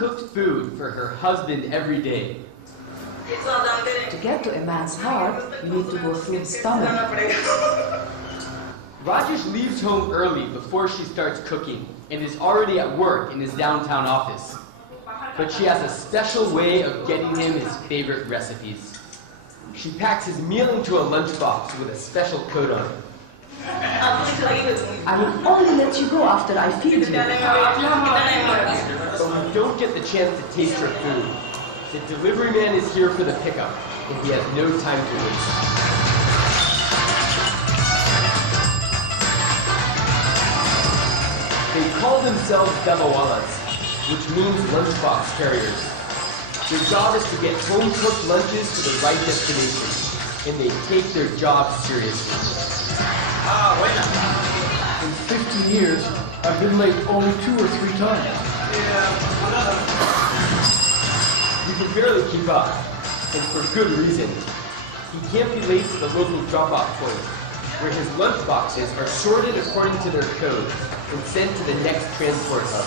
home-cooked food for her husband every day. To get to a man's heart, you need to go through his stomach. Rajesh leaves home early before she starts cooking and is already at work in his downtown office. But she has a special way of getting him his favorite recipes. She packs his meal into a lunchbox with a special coat on it. I will only let you go after I feed you. But we don't get the chance to taste her food. The delivery man is here for the pickup, and he has no time to waste. They call themselves dabawalas, which means lunchbox carriers. Their job is to get home-cooked lunches to the right destination, and they take their job seriously. In 15 years, I've been late only 2 or 3 times. You can barely keep up, and for good reason. He can't be late to the local drop-off point, where his lunchboxes are sorted according to their code and sent to the next transport hub.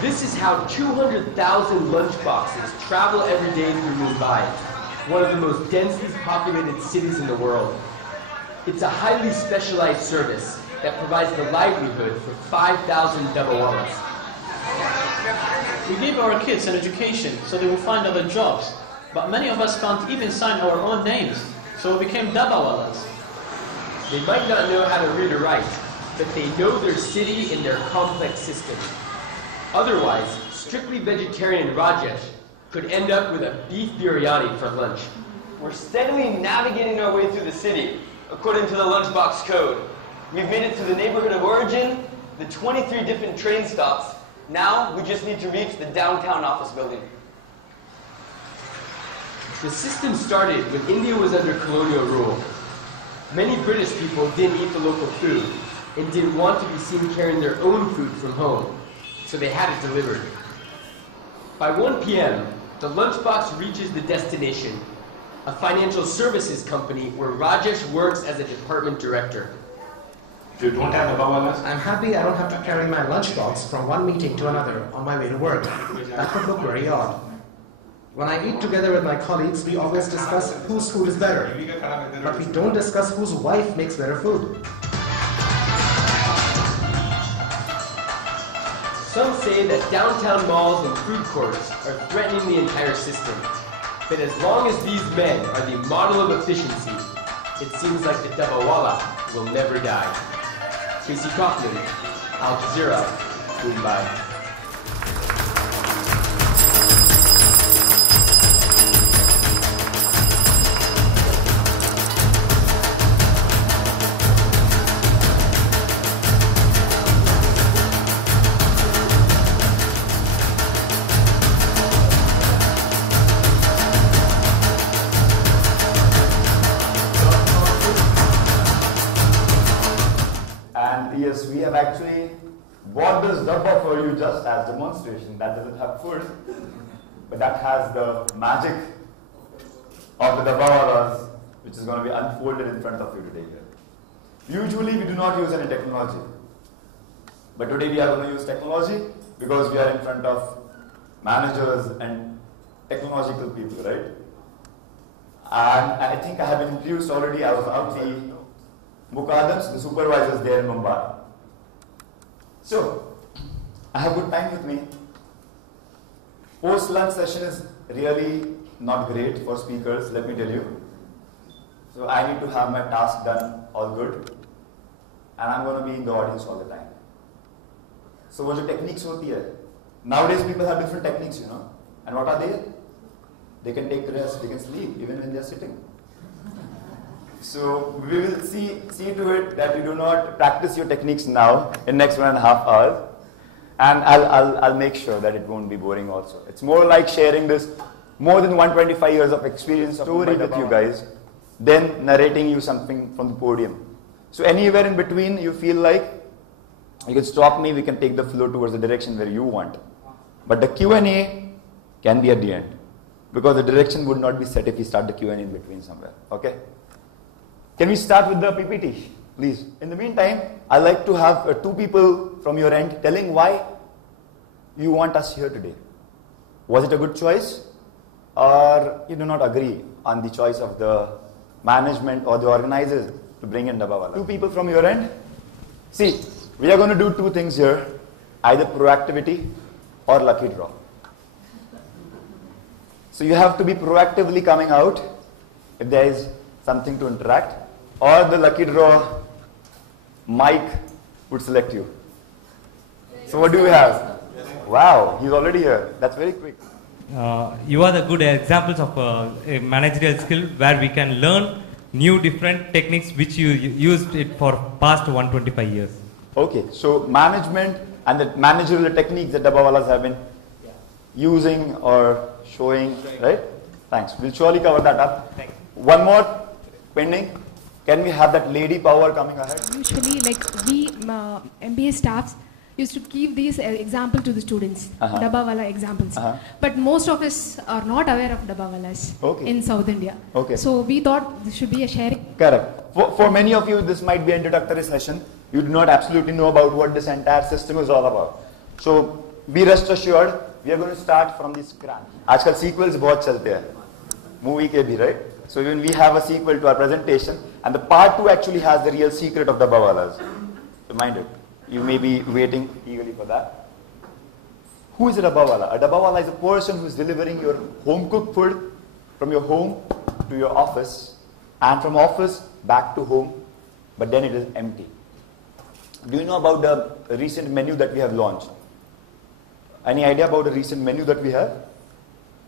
This is how 200,000 lunchboxes travel every day through Mumbai, one of the most densely populated cities in the world. It's a highly specialized service that provides the livelihood for 5,000 dabawalas. We gave our kids an education so they will find other jobs, but many of us can't even sign our own names, so we became dabawalas. They might not know how to read or write, but they know their city and their complex system. Otherwise, strictly vegetarian Rajesh could end up with a beef biryani for lunch. We're steadily navigating our way through the city, according to the lunchbox code. We've made it to the neighborhood of origin, the 23 different train stops. Now, we just need to reach the downtown office building. The system started when India was under colonial rule. Many British people didn't eat the local food and didn't want to be seen carrying their own food from home, so they had it delivered. By 1 p.m., the lunchbox reaches the destination, a financial services company where Rajesh works as a department director. If you don't have dabawalas, I'm happy I don't have to carry my lunchbox from one meeting to another on my way to work. That would look very odd. When I eat together with my colleagues, we always discuss whose food is better, but we don't discuss whose wife makes better food. Some say that downtown malls and food courts are threatening the entire system. But as long as these men are the model of efficiency, it seems like the dabawala will never die. Casey Kaufman, Al Jazeera, Mumbai. Yes, we have actually bought this dabba for you just as demonstration. That doesn't have food, but that has the magic of the dabbawalas, which is going to be unfolded in front of you today here. Usually we do not use any technology, but today we are going to use technology because we are in front of managers and technological people, right? And I think I have been introduced already. I was out the Mukadams, the supervisors there in Mumbai. So, I have good time with me. Post-lunch session is really not great for speakers, let me tell you. So, I need to have my task done all good. And I'm going to be in the audience all the time. So, what are the techniques hoti hai? Nowadays, people have different techniques, you know. And what are they? They can take rest, they can sleep, even when they are sitting. So we will see to it that you do not practice your techniques now in next 1.5 hours, and I'll make sure that it won't be boring also. It's more like sharing this more than 125 years of experience story with you guys, than narrating you something from the podium. So anywhere in between you feel like you can stop me, we can take the flow towards the direction where you want. But the Q&A can be at the end, because the direction would not be set if we start the Q&A in between somewhere. Okay? Can we start with the PPT? Please. In the meantime, I'd like to have two people from your end telling why you want us here today. Was it a good choice? Or you do not agree on the choice of the management or the organizers to bring in Dabbawala? Two people from your end. See, we are going to do two things here. Either proactivity or lucky draw. So you have to be proactively coming out if there is something to interact, or the lucky draw Mike would select you. So what do we have? Wow, he's already here. That's very quick. You are the good examples of a managerial skill where we can learn new different techniques which you used it for past 125 years. Okay, so management and the managerial techniques that Dabbawalas have been using or showing, right? Thanks. We'll surely cover that up. Thanks. One more pending. Can we have that lady power coming ahead? Usually, like we MBA staffs used to give these example to the students, Dabbawala examples. But most of us are not aware of Dabbawalas in South India. Okay. So we thought this should be a sharing. Correct. For many of you, this might be an introductory session. You do not absolutely know about what this entire system is all about. So be rest assured, we are going to start from the scratch. आजकल sequels बहुत चलते हैं, movie के भी, right? So even we have a sequel to our presentation, and the part 2 actually has the real secret of Dabbawalas. Remind it. You may be waiting eagerly for that. Who is a Dabbawala? A Dabbawala is a person who is delivering your home cooked food from your home to your office, and from office back to home, but then it is empty. Do you know about the recent menu that we have launched? Any idea about the recent menu that we have?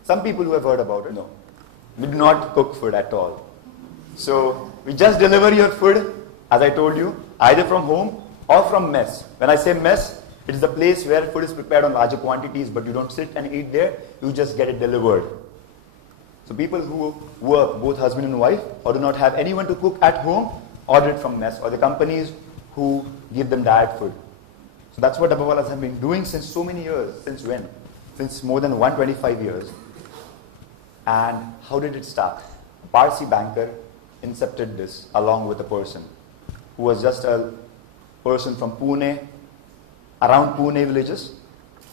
Some people who have heard about it, no. We do not cook food at all. So we just deliver your food, as I told you, either from home or from mess. When I say mess, it is the place where food is prepared on larger quantities, but you don't sit and eat there, you just get it delivered. So people who work, both husband and wife, or do not have anyone to cook at home, order it from mess, or the companies who give them diet food. So that's what Dabbawalas have been doing since so many years. Since when? Since more than 125 years. And how did it start? A Parsi banker incepted this along with a person who was just a person from Pune, around Pune villages,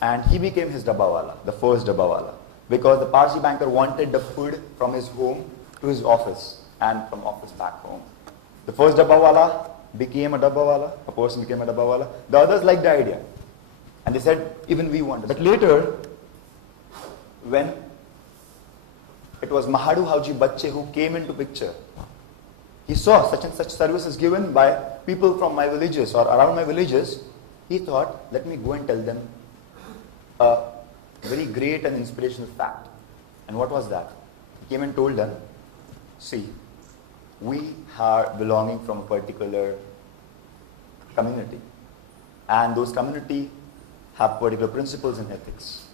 and he became his Dabbawala, the first Dabbawala, because the Parsi banker wanted the food from his home to his office and from office back home. The first Dabbawala became a Dabbawala, a person became a Dabbawala. The others liked the idea, and they said, even we want it. But later, when it was Mahadu Hauji Bacche who came into picture, he saw such and such services given by people from my villages or around my villages. He thought, let me go and tell them a very great and inspirational fact. And what was that? He came and told them, see, we are belonging from a particular community, and those community have particular principles and ethics,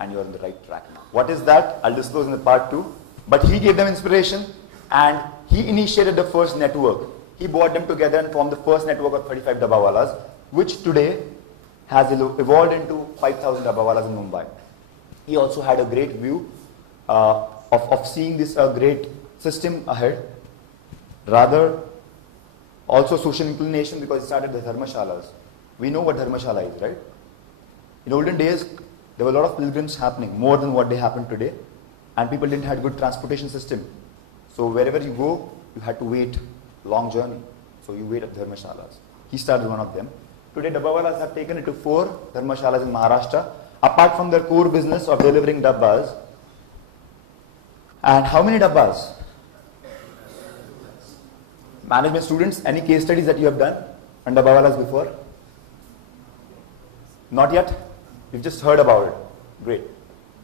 and you are on the right track now. What is that? I'll disclose in the part 2. But he gave them inspiration, and he initiated the first network. He brought them together and formed the first network of 35 Dabbawalas, which today has evolved into 5,000 Dabbawalas in Mumbai. He also had a great view of seeing this great system ahead. Rather, also social inclination, because he started the dharmashalas. We know what dharmashala is, right? In olden days, there were a lot of pilgrims happening, more than what they happen today, and people didn't have good transportation system. So wherever you go, you had to wait long journey. So you wait at dharmashalas. He started one of them. Today, Dabbawalas have taken it to 4 dharmashalas in Maharashtra, apart from their core business of delivering dabbas. And how many dabbas? Management students, any case studies that you have done on Dabbawalas before? Not yet? You've just heard about it. Great.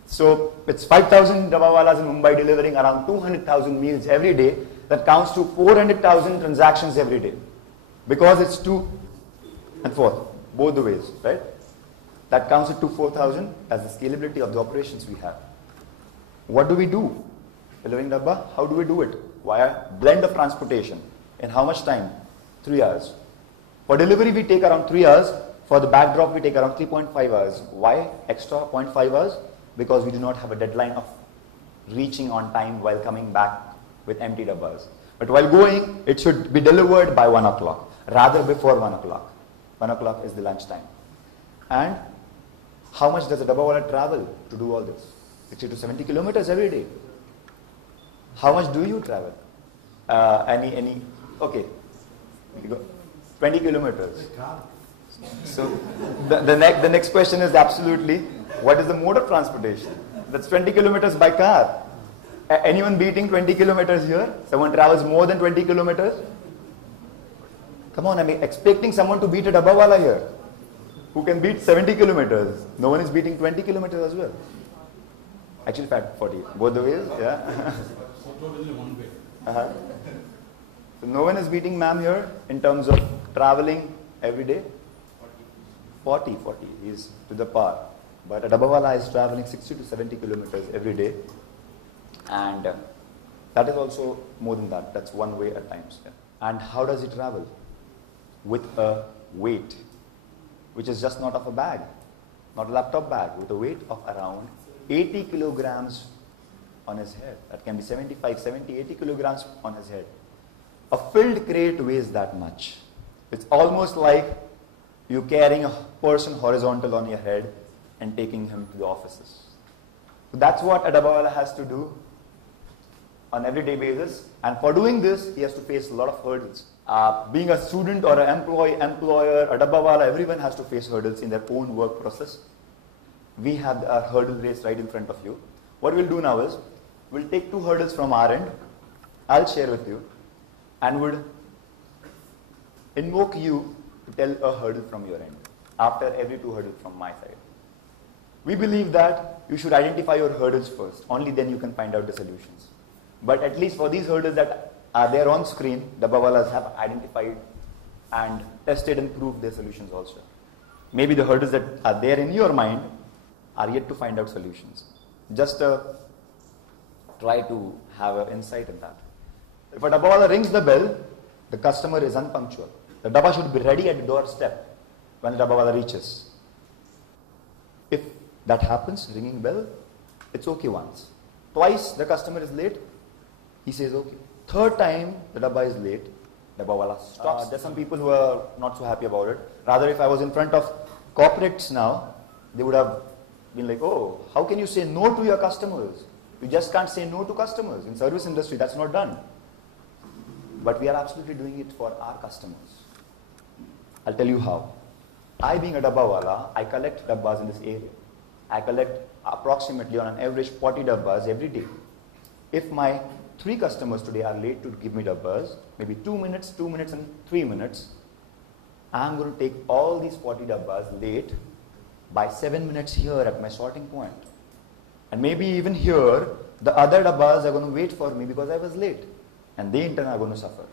So it's 5,000 Dabbawalas in Mumbai delivering around 200,000 meals every day. That counts to 400,000 transactions every day. Because it's 2 and 4, both the ways, right? That counts to 4,000 as the scalability of the operations we have. What do we do? Delivering dabba, how do we do it? Via blend of transportation. In how much time? 3 hours. For delivery, we take around 3 hours. For the backdrop, we take around 3.5 hours. Why extra 0.5 hours? Because we do not have a deadline of reaching on time while coming back with empty dabbas. But while going, it should be delivered by 1 o'clock. rather before 1 o'clock. 1 o'clock is the lunch time. And how much does a Dabbawala travel to do all this? 60 to 70 kilometers every day. How much do you travel? Okay, you go 20 kilometers. So the next question is absolutely, what is the mode of transportation? That's 20 kilometers by car. Anyone beating 20 kilometers here? Someone travels more than 20 kilometers? Come on, I'm expecting someone to beat a Dabbawala here, who can beat 70 kilometers. No one is beating 20 kilometers as well. Actually, 40. Both the ways, yeah. So no one is beating ma'am here in terms of traveling every day. 40 is to the par. But a Dabbawala is traveling 60 to 70 kilometers every day. And that is also more than that. That's one way at times. Yeah. And how does he travel? With a weight, which is just not of a bag, not a laptop bag, with a weight of around 80 kilograms on his head. That can be 75, 70, 80 kilograms on his head. A filled crate weighs that much. It's almost like you carrying a person horizontal on your head and taking him to the offices. So that's what a Dabbawala has to do on everyday basis. And for doing this, he has to face a lot of hurdles. Being a student or an employee, employer, a Dabbawala, everyone has to face hurdles in their own work process. We have our hurdle race right in front of you. What we'll do now is, we'll take 2 hurdles from our end, I'll share with you, and would invoke you to tell a hurdle from your end, after every 2 hurdles from my side. We believe that you should identify your hurdles first, only then you can find out the solutions. But at least for these hurdles that are there on screen, Dabbawalas have identified and tested and proved their solutions also. Maybe the hurdles that are there in your mind are yet to find out solutions. Just try to have an insight in that. If a Dabbawala rings the bell, the customer is unpunctual. The Dabba should be ready at the doorstep when the Dabbawala reaches. If that happens, ringing bell, it's okay once. Twice the customer is late, he says okay. 3rd time the Dabba is late, Dabbawala stops. There's some people who are not so happy about it. Rather, if I was in front of corporates now, they would have been like, oh, how can you say no to your customers? You just can't say no to customers. In service industry, that's not done. But we are absolutely doing it for our customers. I'll tell you how. I, being a Dabbawala, I collect Dabbas in this area. I collect approximately on an average 40 Dabbas every day. If my 3 customers today are late to give me Dabbas, maybe 2 minutes, 2 minutes and 3 minutes, I'm going to take all these 40 Dabbas late by 7 minutes here at my sorting point. And maybe even here, the other Dabbas are going to wait for me because I was late. And they in turn are going to suffer.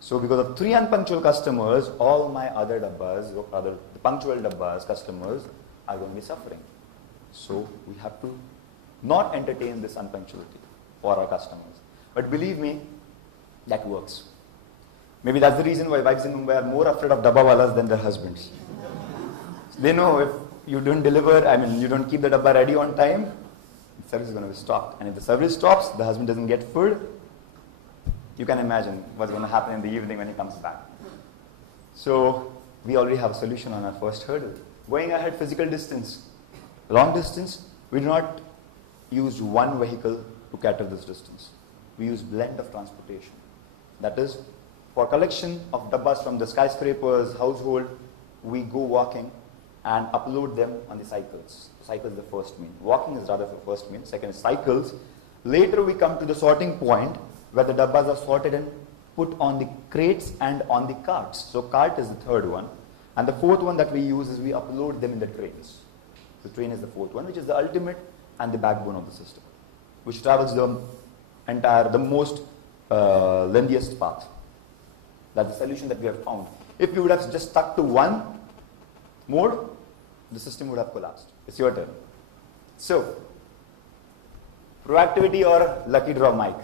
So because of 3 unpunctual customers, all my other Dabbas, the punctual Dabbas customers are going to be suffering. So we have to not entertain this unpunctuality for our customers. But believe me, that works. Maybe that's the reason why wives in Mumbai are more afraid of Dabbawalas than their husbands. They know if you don't deliver, you don't keep the Dabba ready on time, the service is going to be stopped. And if the service stops, the husband doesn't get food, you can imagine what's going to happen in the evening when he comes back. So we already have a solution on our first hurdle. Going ahead, physical distance. Long distance, we do not use one vehicle to cater this distance. We use blend of transportation. That is, for collection of Dabbas from the skyscrapers, household, we go walking and upload them on the cycles. Cycles is the first mean. Walking is rather the first mean. Second is cycles. Later we come to the sorting point where the Dabbas are sorted and put on the crates and on the carts. So cart is the 3rd one. And the 4th one that we use is we upload them in the trains. The train is the 4th one, which is the ultimate and the backbone of the system, which travels the most lengthiest path. That's the solution that we have found. If we would have just stuck to one mode, the system would have collapsed. It's your turn. So, proactivity or lucky draw, Mike?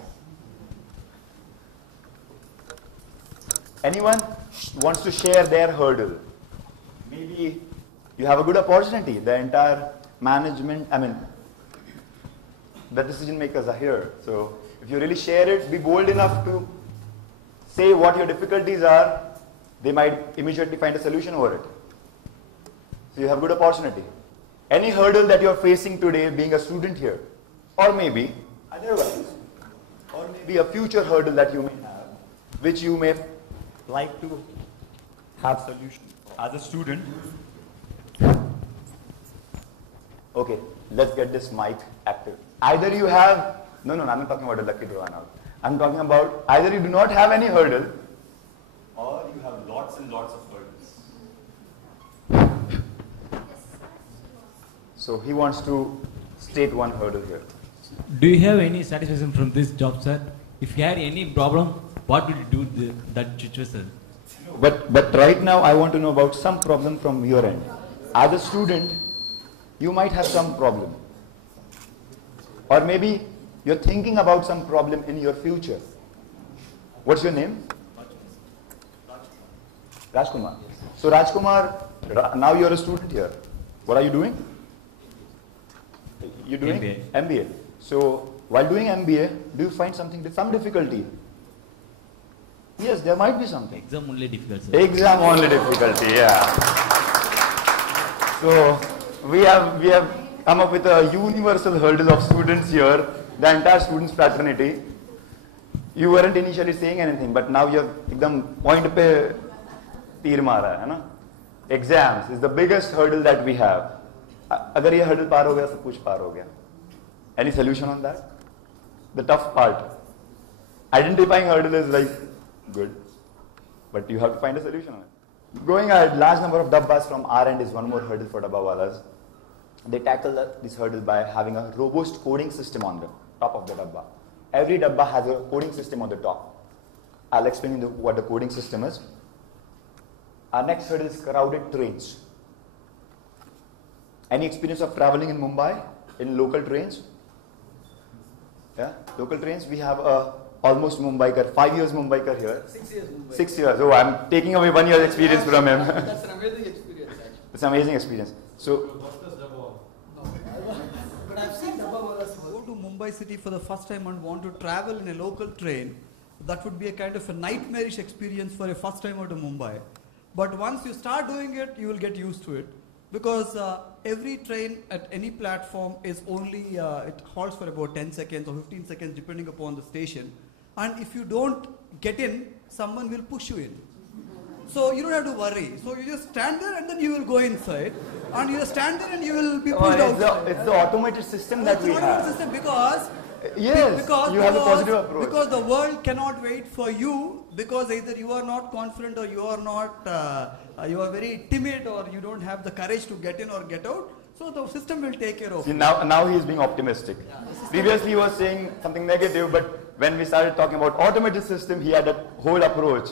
Anyone wants to share their hurdle? Maybe you have a good opportunity. The entire management, the decision makers are here. So if you really share it, be bold enough to say what your difficulties are they might immediately find a solution over it. So you have good opportunity. Any hurdle that you are facing today being a student here, or maybe otherwise, or maybe a future hurdle that you may have, which you may like to have solution as a student. Okay, let's get this mic active. Either you have, no, I'm not talking about a lucky draw now. I'm talking about either you do not have any hurdle, or you have lots and lots of hurdles. So he wants to state one hurdle here. Do you have any satisfaction from this job, sir? If you had any problem, what would you do that situation? But right now I want to know about some problem from your end. As a student, you might have some problem. Or maybe you're thinking about some problem in your future. What's your name? Rajkumar. So Rajkumar, now you're a student here. What are you doing? You're doing MBA. So while doing MBA, do you find some difficulty? Yes, there might be something. Exam only difficult, sir. Exam only difficulty, yeah. So we have come up with a universal hurdle of students here, the entire students fraternity. You weren't initially saying anything, but now you have ekdam point pe तीर मारा है ना. Exams is the biggest hurdle that we have. अगर ये hurdle पार हो गया, सब कुछ पार हो गया. Any solution on that? The tough part. Identifying hurdle is like good, but you have to find a solution on it. Going ahead, large number of dabbas from our end is one more hurdle for dabbawalas. They tackle this hurdle by having a robust coding system on the top of the dabba. Every dabba has a coding system on the top. I'll explain what the coding system is. Our next hurdle is crowded trains. Any experience of traveling in Mumbai in local trains? Yeah, local trains. We have almost Mumbaikar, 5 years Mumbaikar here. 6 years Mumbaikar. 6 years. Oh, I'm taking away 1 year's experience from him. That's an amazing experience, actually. It's an amazing experience. So, but I've seen dabbawalas go to Mumbai city for the first time and want to travel in a local train. That would be a kind of a nightmarish experience for a first timer to Mumbai. But once you start doing it, you will get used to it. Because every train at any platform is only, it halts for about 10 seconds or 15 seconds depending upon the station. And if you don't get in, someone will push you in. So you don't have to worry. So you just stand there and then you will go inside. And you just stand there and you will be pushed out. It's the automated system that we have. It's an automated system because yes, you have a positive approach. Because the world cannot wait for you, because either you are not confident or you are not, you are very timid or you don't have the courage to get in or get out. So the system will take care of See, you. now he is being optimistic. Yeah, previously he was saying something negative, but when we started talking about automated system, he had a whole approach.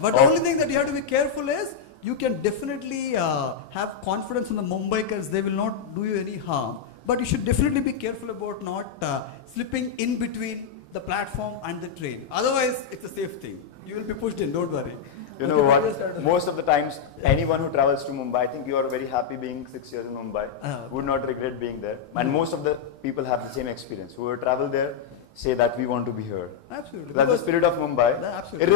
But the only thing that you have to be careful is, you can definitely have confidence in the Mumbaikars, they will not do you any harm. But you should definitely be careful about not slipping in between the platform and the train. Otherwise, it's a safe thing. You will be pushed in, don't worry. You know what? Most of the times, anyone who travels to Mumbai, I think you are very happy being 6 years in Mumbai, would not regret being there. And most of the people have the same experience. Who have traveled there say that we want to be here. Absolutely. That's the spirit of Mumbai. Absolutely.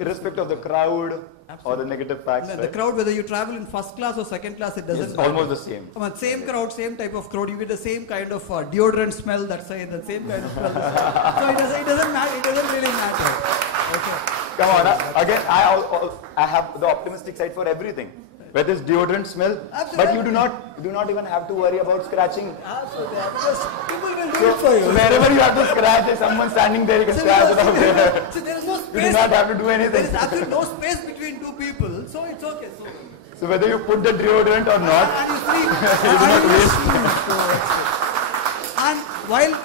Irrespective of the crowd or the negative facts. The crowd, whether you travel in first class or second class, it doesn't matter. Almost the same. Same crowd, same type of crowd. You get the same kind of deodorant smell that side, the same kind of smell this side. So it doesn't matter. It doesn't really matter. Okay. Come on. Again, I have the optimistic side for everything. Whether it's deodorant smell, but you do not even have to worry about scratching. Absolutely. Because people will do it for you. So wherever you have to scratch, there's someone standing there, you can scratch it out there. So there is no space. You do not have to do anything. There is absolutely no space between two people, so it's okay. So whether you put the deodorant or not, and you sleep. you do not waste.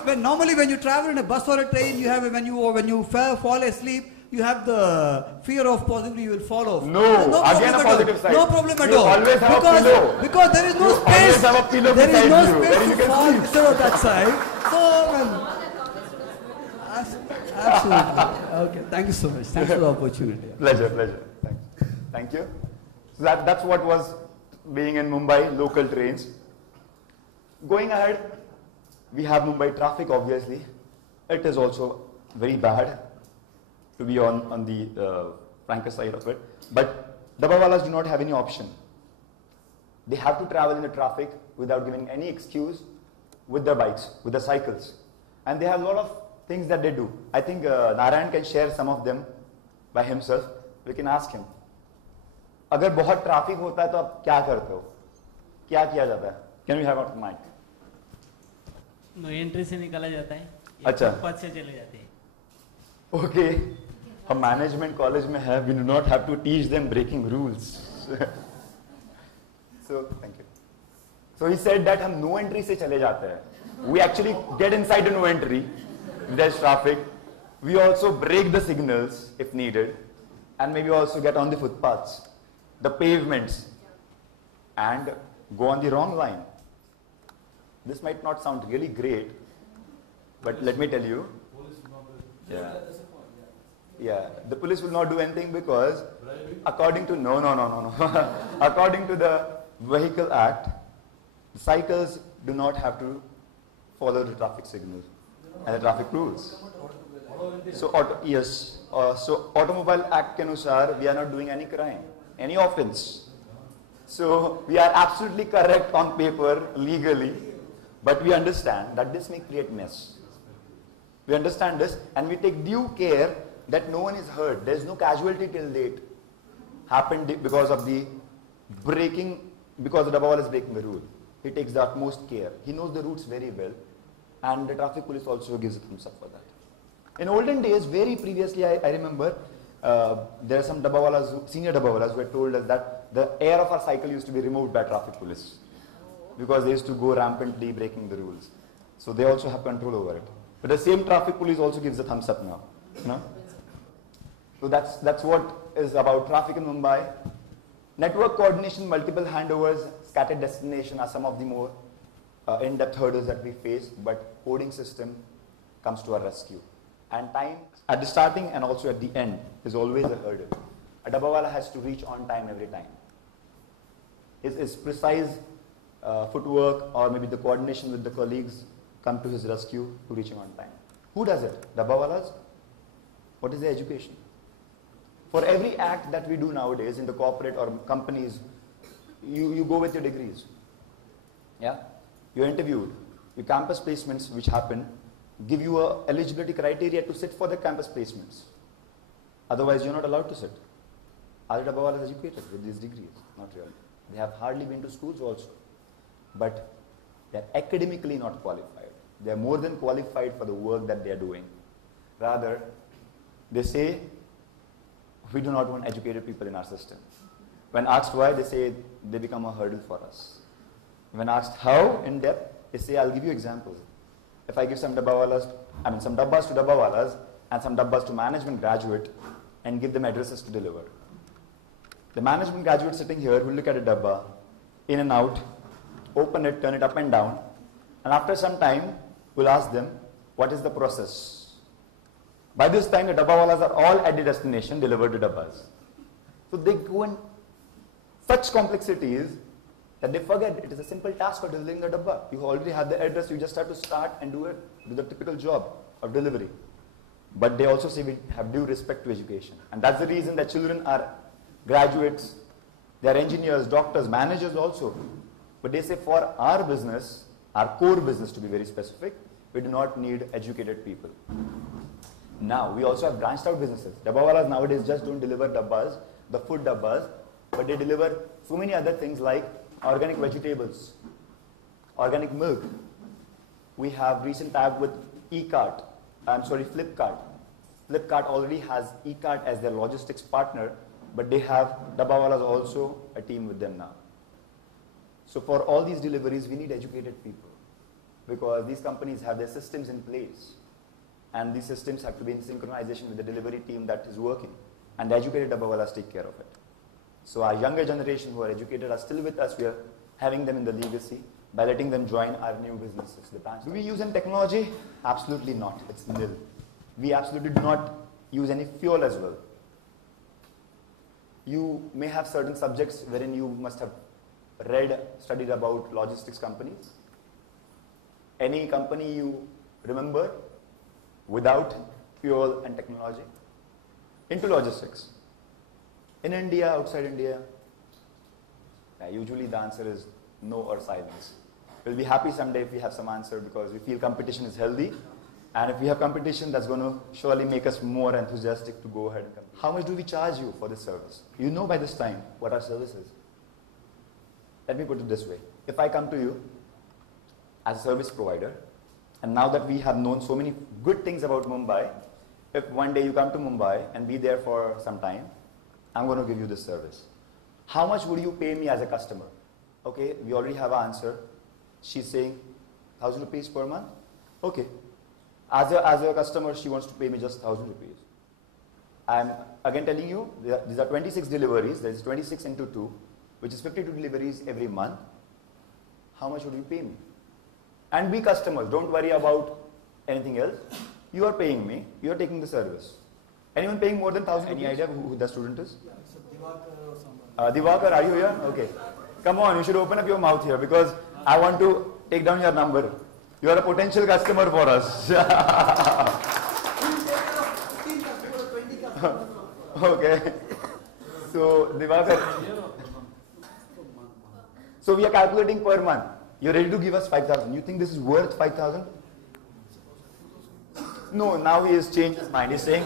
And normally when you travel in a bus or a train, you have when you fall asleep, you have the fear of possibly you will fall off. No again a positive side. No problem at you all. Always have a pillow. Because there is no you space. Always have a pillow there is no you, space to fall instead of that side. So absolutely. Okay. Thank you so much. Thanks for the opportunity. Pleasure. Thank you. So that's what was being in Mumbai local trains. Going ahead, we have Mumbai traffic. Obviously, it is also very bad. To be on the franker side of it. But Dabbawalas do not have any option. They have to travel in the traffic without giving any excuse with their bikes, with their cycles. And they have a lot of things that they do. I think Narayan can share some of them by himself. We can ask him. अगर बहुत traffic होता है तो आप क्या करते हो? क्या किया जाता है? Can we have out the mic? No entry से निकाला जाता है। अच्छा। पद से चले जाते हैं। Okay. हम मैनेजमेंट कॉलेज में है. We do not have to teach them breaking rules. So thank you. So he said that हम no entry से चले जाते हैं. We actually get inside the no entry. There's traffic. We also break the signals if needed, and maybe also get on the footpaths, the pavements, and go on the wrong line. This might not sound really great, but let me tell you. Yeah, the police will not do anything because according to no. According to the Vehicle Act, the cycles do not have to follow the traffic signals and the traffic rules. So so Automobile Act के अनुसार we are not doing any crime, any offense. So we are absolutely correct on paper legally, but we understand that this may create mess. We understand this and we take due care that no one is hurt. There is no casualty till date happened because of the breaking, because the Dabbawala is breaking the rule. He takes the utmost care. He knows the routes very well, and the traffic police also gives a thumbs up for that. In olden days, very previously, I remember there are some Dabbawalas, senior Dabbawalas, who had told us that the air of our cycle used to be removed by traffic police because they used to go rampantly breaking the rules. So they also have control over it. But the same traffic police also gives a thumbs up now. No? So that's what is about traffic in Mumbai. Network coordination, multiple handovers, scattered destination are some of the more in-depth hurdles that we face, but coding system comes to our rescue. And time at the starting and also at the end is always a hurdle. A Dabbawala has to reach on time every time. His precise footwork or maybe the coordination with the colleagues come to his rescue to reaching on time. Who does it? Dabbawalas? What is their education? For every act that we do nowadays in the corporate or companies, you go with your degrees. Yeah? You're interviewed. Your campus placements which happen give you a eligibility criteria to sit for the campus placements. Otherwise, you're not allowed to sit. Are the Dabbawalas educated with these degrees? Not really. They have hardly been to schools also. But they're academically not qualified. They're more than qualified for the work that they're doing. Rather, they say, we do not want educated people in our system. When asked why, they say they become a hurdle for us. When asked how in depth, they say, I'll give you examples. If I give some Dabbawalas, some Dabbas to Dabbawalas and some Dabbas to management graduate and give them addresses to deliver. The management graduate sitting here will look at a Dabba, in and out, open it, turn it up and down, and after some time, we'll ask them, what is the process? By this time, the Dabbawalas are all at the destination, delivered to Dabbas. So they go in such complexities that they forget it is a simple task of delivering the Dabba. You already have the address, you just have to start and do it, do the typical job of delivery. But they also say we have due respect to education. And that's the reason that children are graduates, they are engineers, doctors, managers also. But they say for our business, our core business to be very specific, we do not need educated people. Now, we also have branched out businesses. Dabbawalas nowadays just don't deliver Dabbas, the food Dabbas, but they deliver so many other things like organic vegetables, organic milk. We have recent tab with Flipkart. Flipkart already has eCart as their logistics partner, but they have Dabbawalas also a team with them now. So for all these deliveries, we need educated people because these companies have their systems in place. And these systems have to be in synchronization with the delivery team that is working. And the educated Dabbawalas take care of it. So our younger generation who are educated are still with us. We are having them in the legacy by letting them join our new businesses. Do we use any technology? Absolutely not. It's nil. We absolutely do not use any fuel as well. You may have certain subjects wherein you must have studied about logistics companies. Any company you remember without fuel and technology? Into logistics. In India, outside India, usually the answer is no or silence. We'll be happy someday if we have some answer because we feel competition is healthy. And if we have competition, that's going to surely make us more enthusiastic to go ahead and compete. How much do we charge you for this service? You know by this time what our service is. Let me put it this way. If I come to you as a service provider, and now that we have known so many good things about Mumbai, if one day you come to Mumbai and be there for some time, I'm going to give you this service. How much would you pay me as a customer? Okay, we already have an answer. She's saying 1,000 rupees per month. Okay. As a customer, she wants to pay me just 1,000 rupees. I'm again telling you, these are 26 deliveries. There is 26 into 2, which is 52 deliveries every month. How much would you pay me? And be customers. Don't worry about anything else. You are paying me. You are taking the service. Anyone paying more than 1,000? Any idea who the student is? Yeah, it's Divakar or someone. Divakar, are you here? Okay. Come on, you should open up your mouth here because I want to take down your number. You are a potential customer for us. Okay. So, Divakar. So, we are calculating per month. You're ready to give us 5,000. You think this is worth 5,000? No, now he has changed his mind. He's saying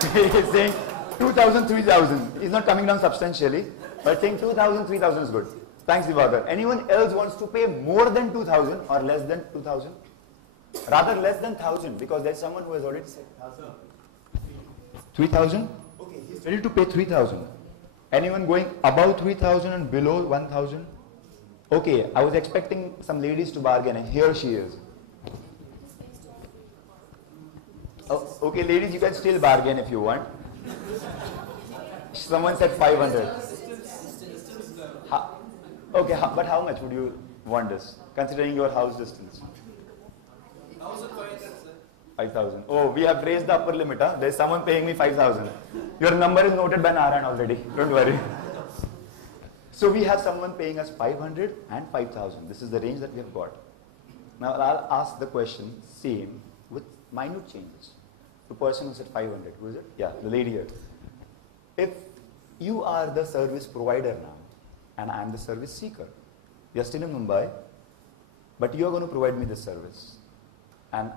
2,000, 3,000. He's not coming down substantially, but saying 2,000, 3,000 is good. Thanks, Divakar. Anyone else wants to pay more than 2,000 or less than 2,000? Rather less than 1,000 because there's someone who has already said 3,000? Okay, he's ready to pay 3,000. Anyone going above 3,000 and below 1,000? Okay, I was expecting some ladies to bargain and here she is. Oh, okay, ladies, you can still bargain if you want. Someone said 500. Okay, but how much would you want this, considering your house distance? 5,000. Oh, we have raised the upper limit. Huh? There's someone paying me 5,000. Your number is noted by Narayan already. Don't worry. So we have someone paying us 500 and 5,000. This is the range that we have got. Now I'll ask the question, same, with minute changes. The person who said 500, who is it? Yeah, the lady here. If you are the service provider now, and I am the service seeker, you are still in Mumbai, but you are going to provide me this service, and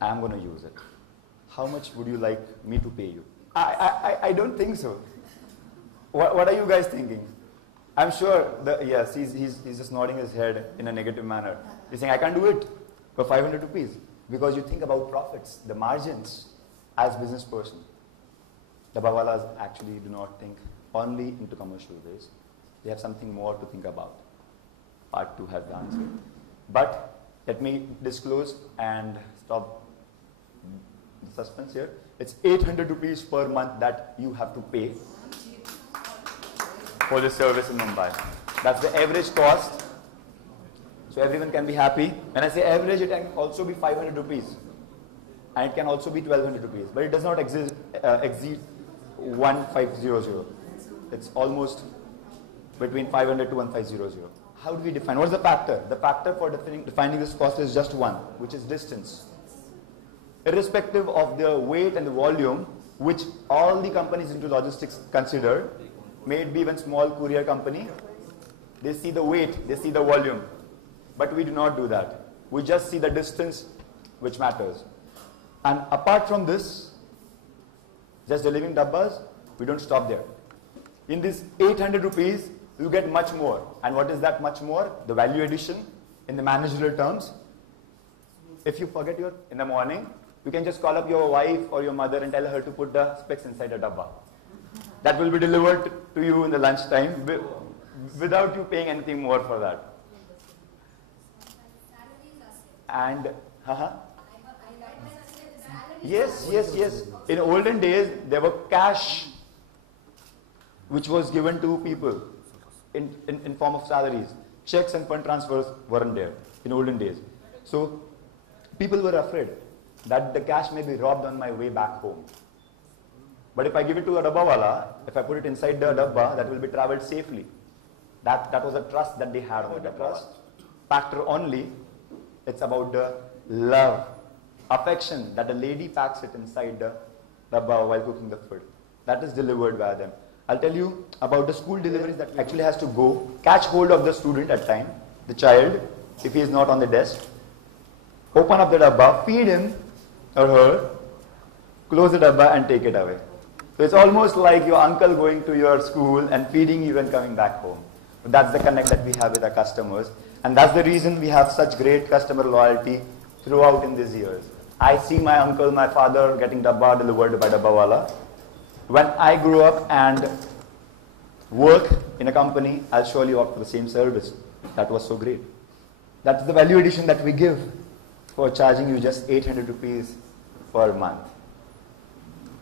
I am going to use it. How much would you like me to pay you? I don't think so. What are you guys thinking? I'm sure, yes, he's just nodding his head in a negative manner. He's saying, I can't do it for 500 rupees. Because you think about profits, the margins, as business person. The Dabawalas actually do not think only into commercial ways. They have something more to think about. Part 2 has the answer. But let me disclose and stop the suspense here. It's 800 rupees per month that you have to pay for this service in Mumbai. That's the average cost. So everyone can be happy. When I say average, it can also be 500 rupees. And it can also be 1,200 rupees. But it does not exceed 1,500. It's almost between 500 to 1,500. How do we define? What's the factor? The factor for defining this cost is just one, which is distance. Irrespective of the weight and the volume, which all the companies into logistics consider, may it be even small courier company, they see the weight, they see the volume. But we do not do that. We just see the distance which matters. And apart from this, just delivering dabbas, we don't stop there. In this 800 rupees, you get much more. And what is that much more? The value addition in the managerial terms. If you forget in the morning, you can just call up your wife or your mother and tell her to put the specs inside a dabba. That will be delivered to you in the lunchtime without you paying anything more for that. And, yes. In olden days, there were cash which was given to people in form of salaries. Checks and fund transfers weren't there in olden days. So people were afraid that the cash may be robbed on my way back home. But if I give it to a dabbawala, if I put it inside the dabba, that will be traveled safely. That was a trust that they had on the trust factor only. It's about the love, affection that the lady packs it inside the dabba while cooking the food. That is delivered by them. I'll tell you about the school deliveries that actually has to go, catch hold of the student at time, the child, if he is not on the desk, open up the dabba, feed him or her, close the dabba and take it away. So it's almost like your uncle going to your school and feeding you and coming back home. That's the connect that we have with our customers. And that's the reason we have such great customer loyalty throughout in these years. I see my uncle, my father getting dabba delivered by Dabbawala. When I grew up and work in a company, I'll surely opt for the same service. That was so great. That's the value addition that we give for charging you just 800 rupees per month.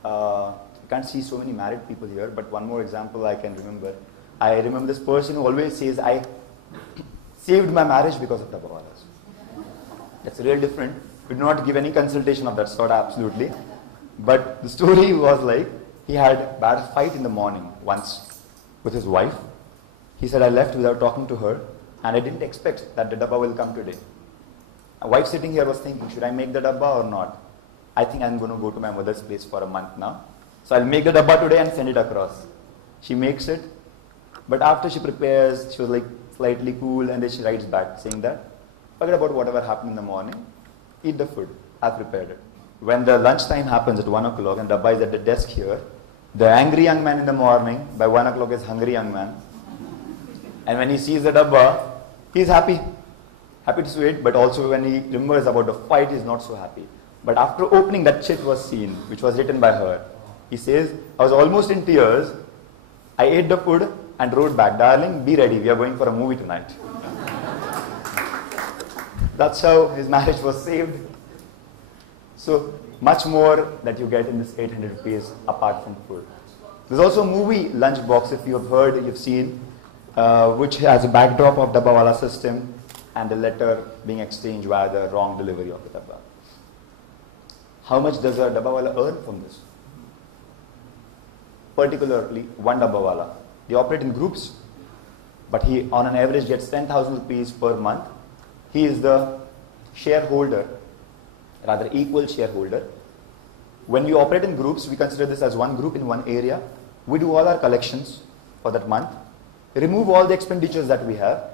You can't see so many married people here, but one more example I can remember. I remember this person who always says, I saved my marriage because of Dabbawalas. That's real different. We do not give any consultation of that sort, absolutely. But the story was like, he had a bad fight in the morning once with his wife. He said, I left without talking to her, and I didn't expect that the dabba will come today. A wife sitting here was thinking, should I make the dabba or not? I think I'm going to go to my mother's place for a month now. So I'll make the dabba today and send it across. She makes it, but after she prepares, she was like slightly cool, and then she writes back saying that, forget about whatever happened in the morning, eat the food, I've prepared it. When the lunchtime happens at 1 o'clock and dabba is at the desk here, the angry young man in the morning, by 1 o'clock is hungry young man. And when he sees the dabba, he's happy to see it, but also when he remembers about the fight, he's not so happy. But after opening, that chit was seen, which was written by her. He says, I was almost in tears, I ate the food and wrote back, darling, be ready, we are going for a movie tonight. That's how his marriage was saved. So much more that you get in this 800 rupees apart from food. There's also a movie Lunchbox, if you have heard, you've seen, which has a backdrop of Dabbawala system and the letter being exchanged via the wrong delivery of the dabba. How much does a Dabbawala earn from this? Particularly one Dabbawala. They operate in groups, but he on an average gets 10,000 rupees per month. He is the shareholder, rather equal shareholder. When we operate in groups, we consider this as one group in one area. We do all our collections for that month, remove all the expenditures that we have.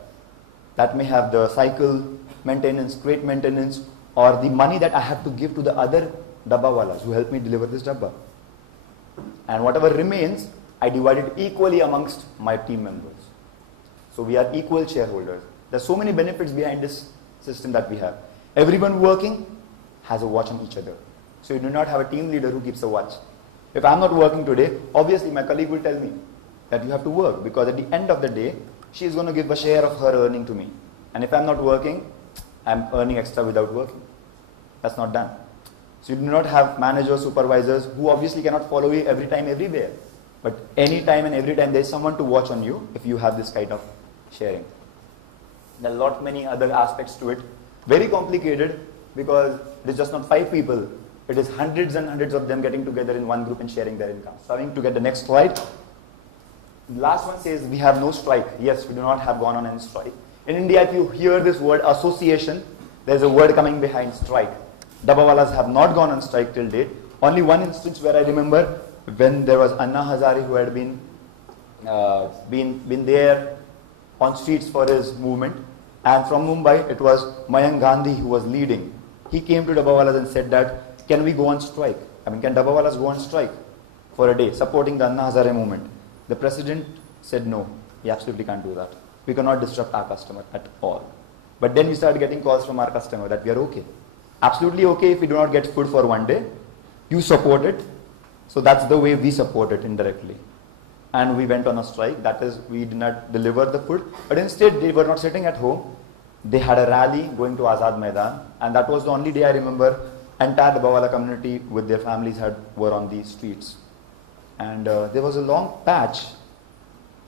That may have the cycle maintenance, crate maintenance, or the money that I have to give to the other dabbawalas who help me deliver this dabba. And whatever remains, I divide it equally amongst my team members. So we are equal shareholders. There's so many benefits behind this system that we have. Everyone working has a watch on each other. So you do not have a team leader who keeps a watch. If I'm not working today, obviously my colleague will tell me that you have to work, because at the end of the day, she is going to give a share of her earning to me. And if I'm not working, I'm earning extra without working. That's not done. So you do not have managers, supervisors who obviously cannot follow you every time, everywhere. But any time and every time there is someone to watch on you if you have this kind of sharing. There are a lot many other aspects to it. Very complicated, because it is just not 5 people. It is hundreds and hundreds of them getting together in one group and sharing their income. So having to get the next slide. The last one says we have no strike. Yes, we do not have gone on any strike. In India, if you hear this word association, there's a word coming behind strike. Dabbawalas have not gone on strike till date. Only one instance where I remember, when there was Anna Hazare who had been there on streets for his movement, and from Mumbai it was Mayank Gandhi who was leading. He came to Dabbawalas and said that, can we go on strike? I mean, can Dabbawalas go on strike for a day, supporting the Anna Hazare movement? The president said no, he absolutely can't do that. We cannot disrupt our customer at all. But then we started getting calls from our customer that we are okay. Absolutely okay if we do not get food for one day. You support it. So that's the way we support it indirectly. And we went on a strike. That is, we did not deliver the food. But instead, they were not sitting at home. They had a rally going to Azad Maidan. And that was the only day I remember entire Dabbawala community with their families were on the streets. And there was a long patch.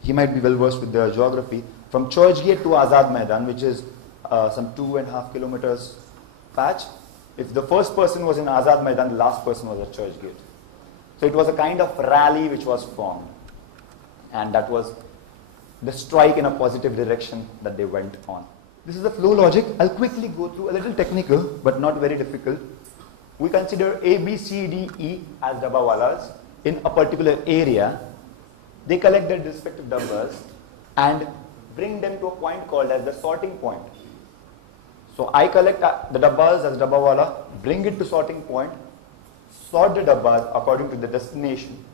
He might be well versed with the geography. From Churchgate to Azad Maidan, which is some 2.5 kilometers patch. If the first person was in Azad Maidan, the last person was at Churchgate. So it was a kind of rally which was formed. And that was the strike in a positive direction that they went on. This is the flow logic. I'll quickly go through, a little technical, but not very difficult. We consider A, B, C, D, E as Dabbawalas in a particular area. they collect their respective dabbas and bring them to a point called as the sorting point. So I collect the dabbas as dabbawala, bring it to sorting point, sort the dabbas according to the destination,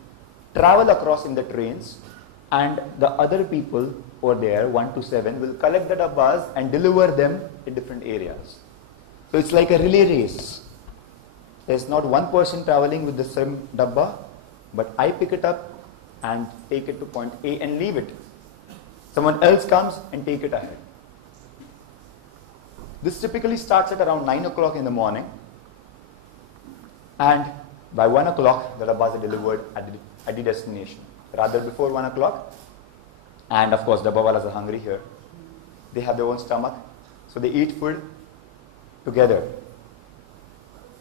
travel across in the trains, and the other people over there, 1 to 7, will collect the dabbas and deliver them in different areas. So it's like a relay race. There's not one person traveling with the same dabba, but I pick it up and take it to point A and leave it. Someone else comes and take it ahead. This typically starts at around 9 o'clock in the morning, and by 1 o'clock the dabbas are delivered at the destination. Rather before 1 o'clock, and of course dabbawalas are hungry here. They have their own stomach, so they eat food together.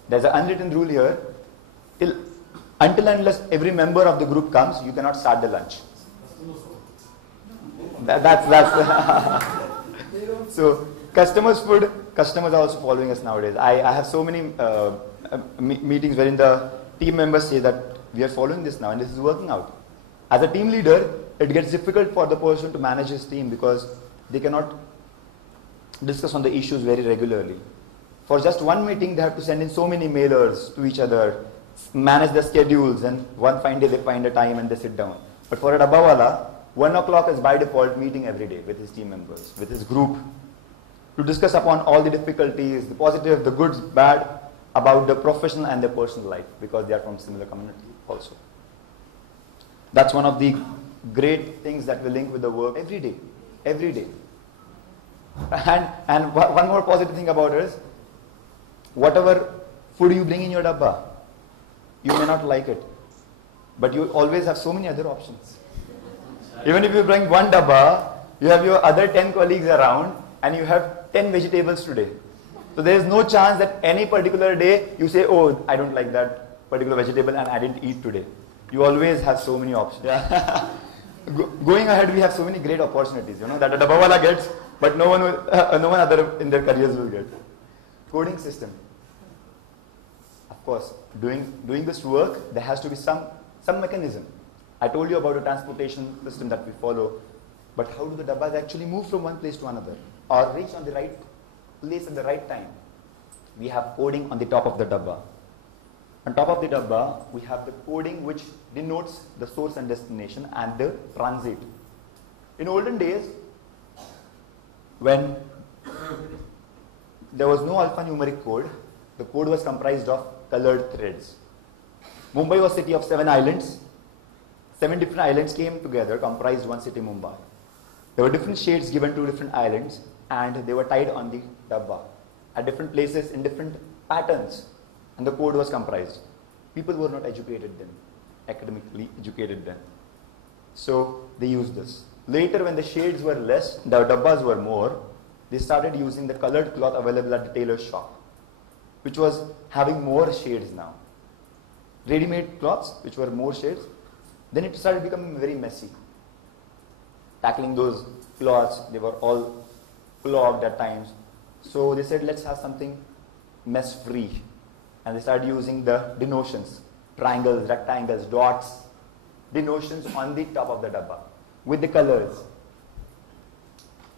There's an unwritten rule here, until and unless every member of the group comes, you cannot start the lunch. So customers' food, customers are also following us nowadays. I have so many meetings wherein the team members say that we are following this now and this is working out. As a team leader, it gets difficult for the person to manage his team because they cannot discuss on the issues very regularly. For just one meeting, they have to send in so many mailers to each other, manage the schedules, and one fine day they find a time and they sit down. But for a dabbawala, 1 o'clock is by default meeting every day with his team members, with his group, to discuss upon all the difficulties, the positive, the good, bad, about the professional and their personal life, because they are from similar community also. That's one of the great things that we link with the work every day, every day. And one more positive thing about it is, whatever food you bring in your dabba, you may not like it, but you always have so many other options. Even if you bring one dabba, you have your other 10 colleagues around, and you have 10 vegetables today. So there is no chance that any particular day you say, oh, I don't like that particular vegetable and I didn't eat today. You always have so many options. Yeah. Going ahead, we have so many great opportunities, that a dabbawala gets, but no one other in their careers will get. Coding system. Of course, doing this work, there has to be some mechanism. I told you about the transportation system that we follow, but how do the dabbas actually move from one place to another or reach on the right place at the right time? We have coding on the top of the dabba. On top of the dabba, we have the coding which denotes the source and destination and the transit. In olden days, when there was no alphanumeric code, the code was comprised of colored threads. Mumbai was a city of 7 islands. 7 different islands came together, comprised one city, Mumbai. There were different shades given to different islands, and they were tied on the dabba at different places in different patterns, and the code was comprised. People were not educated then, academically educated then. So they used this. Later, when the shades were less, the dabbas were more, they started using the colored cloth available at the tailor's shop, which was having more shades now. Ready-made cloths, which were more shades. Then it started becoming very messy. Tackling those cloths, they were all clogged at times. So they said, let's have something mess-free. And they started using the denotions, triangles, rectangles, dots, denotions on the top of the dabba with the colors.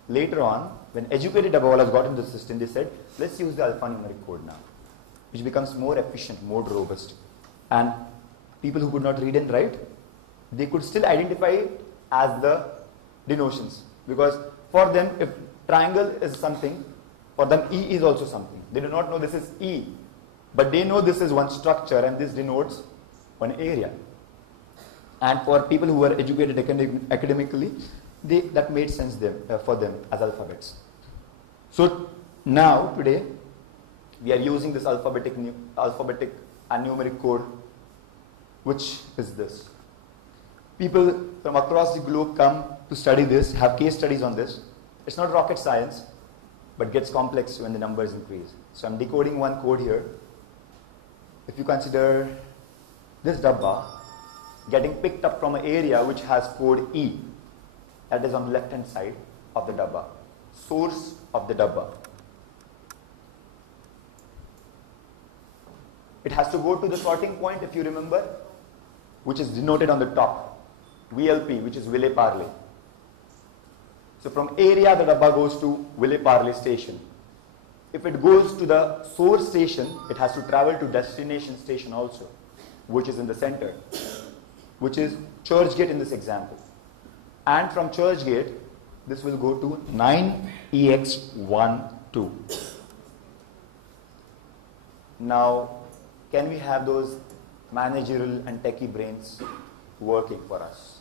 Later on, when educated dabbawalas got into the system, they said, let's use the alphanumeric code now, which becomes more efficient, more robust. And people who could not read and write, they could still identify it as the denotions. Because for them, if triangle is something, for them E is also something. They do not know this is E, but they know this is one structure and this denotes one area. And for people who were educated academically, that made sense for them as alphabets. So now, today, we are using this alphabetic and numeric code, which is this. People from across the globe come to study this, have case studies on this. It's not rocket science, but gets complex when the numbers increase. So I'm decoding one code here. If you consider this dabba getting picked up from an area which has code E, that is on the left hand side of the dabba, source of the dabba. It has to go to the sorting point, if you remember, which is denoted on the top. VLP, which is Ville Parle. So from area, the dabba goes to Ville Parle station. If it goes to the source station, it has to travel to destination station also, which is in the center, which is Churchgate in this example. And from Churchgate, this will go to 9EX12. Now, can we have those managerial and techie brains working for us?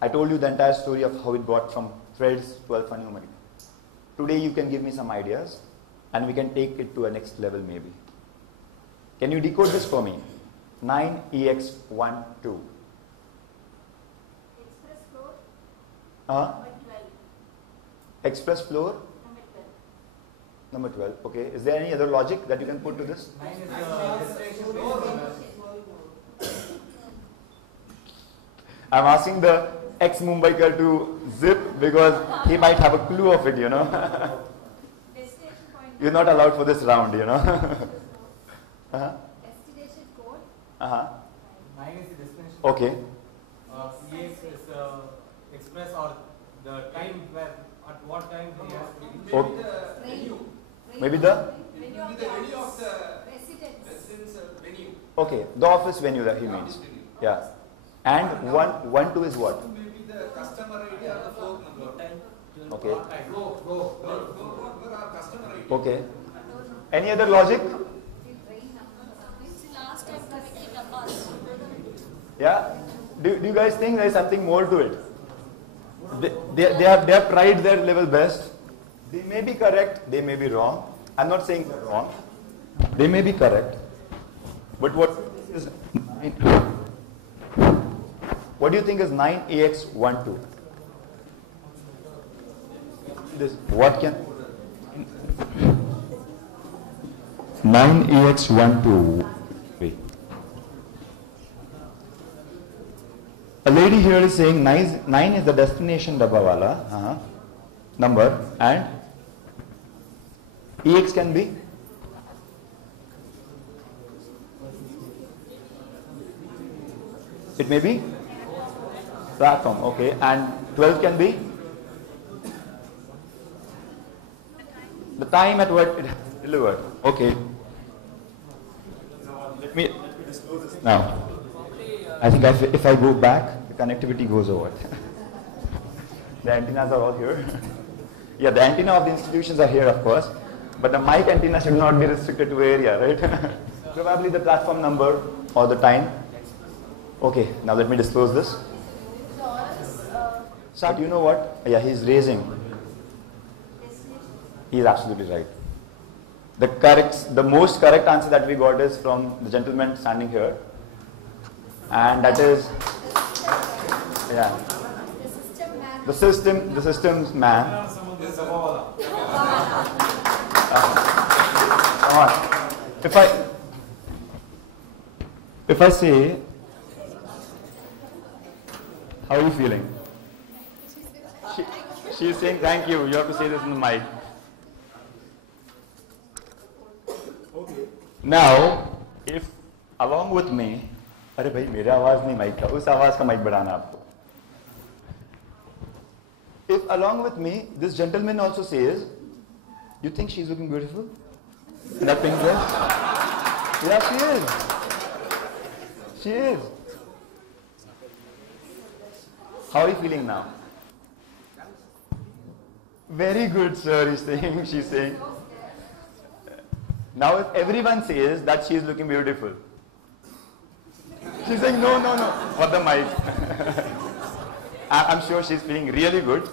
I told you the entire story of how it got from threads to alphanumeric. Today you can give me some ideas and we can take it to a next level maybe. Can you decode this for me? 9EX12. Express floor? Number 12. Okay. Is there any other logic that you can put to this? I'm asking the ex-Mumbaiker to zip because he might have a clue of it, you know. You're not allowed for this round, you know. Destination code. Mine is the destination. Okay. EX is express or the time where at what time he has to be. Maybe the Venue of the residence venue. okay, the office venue that he means. Yeah. And 112 is what? Maybe the customer ID or the floor number. Okay. Floor number or customer ID. Okay. Any other logic? Yeah? Do you guys think there is something more to it? They have tried their level best. They may be correct, they may be wrong. I'm not saying they're wrong. They may be correct. But what do you think is 9AX12? What can 9AX12? A lady here is saying 9 is the destination dabbawala number and EX can be it may be platform, okay, and 12 can be the time at what it has delivered. Okay. Let me disclose this now. I think if I go back, the connectivity goes over. The antennas are all here. Yeah, the antenna of the institutions are here, of course, but the mic antenna should not be restricted to area, right? Probably the platform number or the time. Okay, now let me disclose this. So, you know what? Yeah, he's raising. He's absolutely right. The most correct answer that we got is from the gentleman standing here. And that is, yeah, the systems man. Come on. If I say, how are you feeling? She's saying thank you. You have to say this in the mic. Okay. Now, if along with me, अरे भाई मेरा आवाज नहीं mic था, उस आवाज का mic बढ़ाना आपको. If along with me, this gentleman also says, you think she's looking beautiful in that pink dress? Yeah, she is. She is. How are you feeling now? Very good, sir, he's saying, she's saying. Now if everyone says that she is looking beautiful, she's saying, no, for the mic. I'm sure she's feeling really good.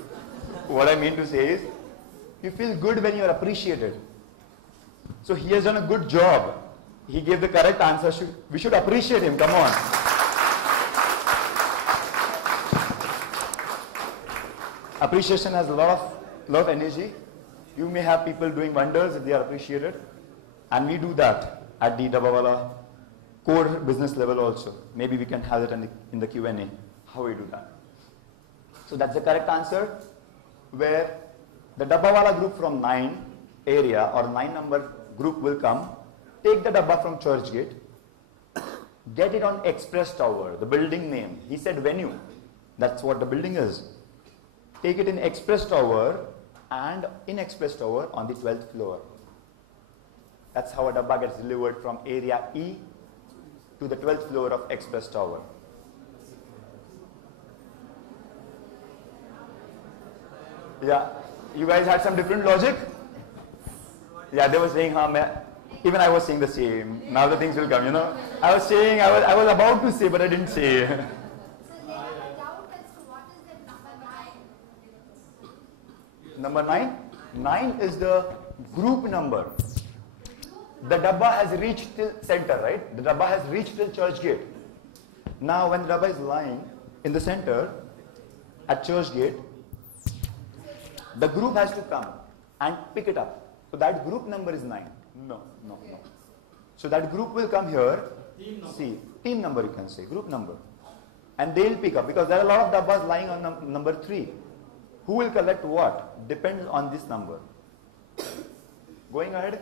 What I mean to say is, you feel good when you are appreciated. So he has done a good job. He gave the correct answer. We should appreciate him. Come on. Appreciation has a lot of energy. You may have people doing wonders if they are appreciated. And we do that at the Dabbawala core business level also. Maybe we can have it in the Q&A, how we do that. So that's the correct answer, where the Dabbawala group from 9 area or 9 number group will come, take the Dabba from Churchgate, get it on Express Tower, the building name. He said venue. That's what the building is. Take it in Express Tower, and in Express Tower on the 12th floor. That's how a dabba gets delivered from area E to the 12th floor of Express Tower. Yeah, you guys had some different logic? Yeah, they were saying, even I was saying the same. Now the things will come, you know. I was about to say, but I didn't say. Number 9? 9 is the group number. The dabba has reached till center, right? The dabba has reached till church gate. Now when the dabba is lying in the center at church gate, the group has to come and pick it up. So that group number is 9. No. So that group will come here. See, team number you can say, group number. And they'll pick up, because there are a lot of dabbas lying on number 3. Who will collect what? Depends on this number. Going ahead.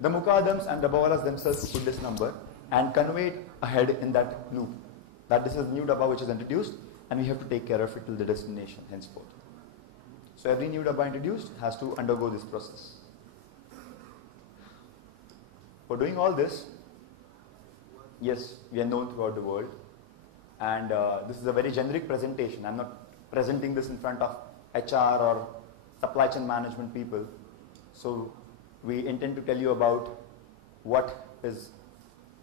The muqaddams and dabbawalas themselves put this number and convey it ahead in that loop. That this is new dabba which is introduced, and we have to take care of it till the destination henceforth. So every new dabba introduced has to undergo this process. For doing all this, yes, we are known throughout the world, and this is a very generic presentation. I'm not presenting this in front of HR or supply chain management people. So we intend to tell you about what is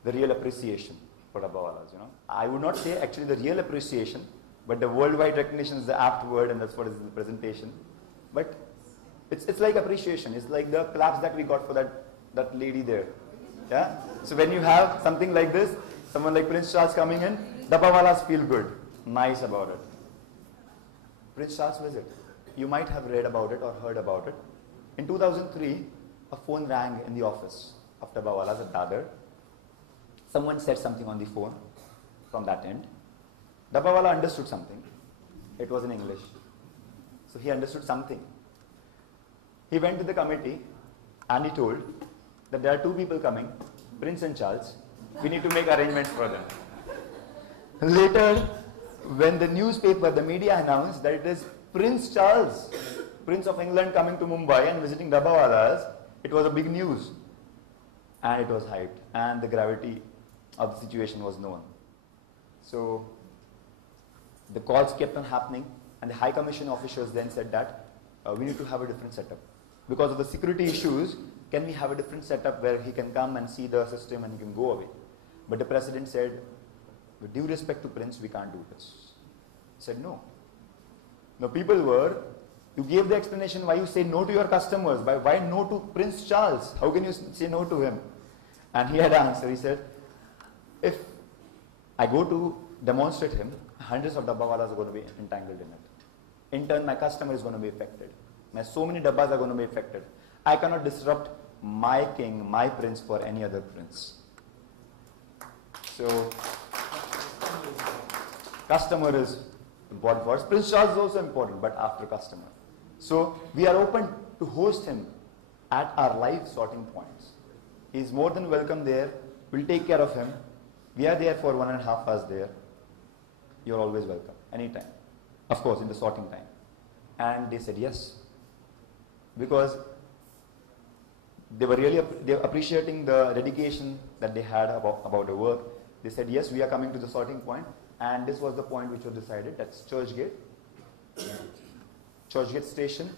the real appreciation for dabbawalas. You know, I would not say actually the real appreciation, but the worldwide recognition is the apt word, and that's what is the presentation. But it's like appreciation. It's like the claps that we got for that lady there. Yeah. So when you have something like this, someone like Prince Charles coming in, dabbawalas feel good, nice about it. Prince Charles visit. You might have read about it or heard about it. In 2003, a phone rang in the office of dabbawalas at Dadar. Someone said something on the phone from that end. Dabbawala understood something. It was in English. So he understood something. He went to the committee and he told that there are 2 people coming, Prince and Charles. We need to make arrangements for them. Later, when the newspaper, the media announced that it is Prince Charles, Prince of England, coming to Mumbai and visiting dabbawalas, it was a big news. And it was hyped. And the gravity of the situation was known. So the calls kept on happening, and the High Commission officials then said that we need to have a different setup. Because of the security issues, can we have a different setup where he can come and see the system and he can go away? But the president said, with due respect to Prince, we can't do this. He said no. Now people were, you gave the explanation why you say no to your customers, why no to Prince Charles? How can you say no to him? And he had an answer. He said, if I go to demonstrate him, hundreds of dabbawalas are going to be entangled in it. In turn, my customer is going to be affected. So many dabbas are going to be affected. I cannot disrupt my king, my prince for any other prince. So, customer is important for us. Prince Charles is also important, but after customer. So, we are open to host him at our live sorting points. He is more than welcome there. We'll take care of him. We are there for 1.5 hours there. You're always welcome, anytime. Of course, in the sorting time. And they said yes. Because they were really appreciating the dedication that they had about the work. They said, yes, we are coming to the sorting point. And this was the point which was decided. That's Churchgate. Churchgate station.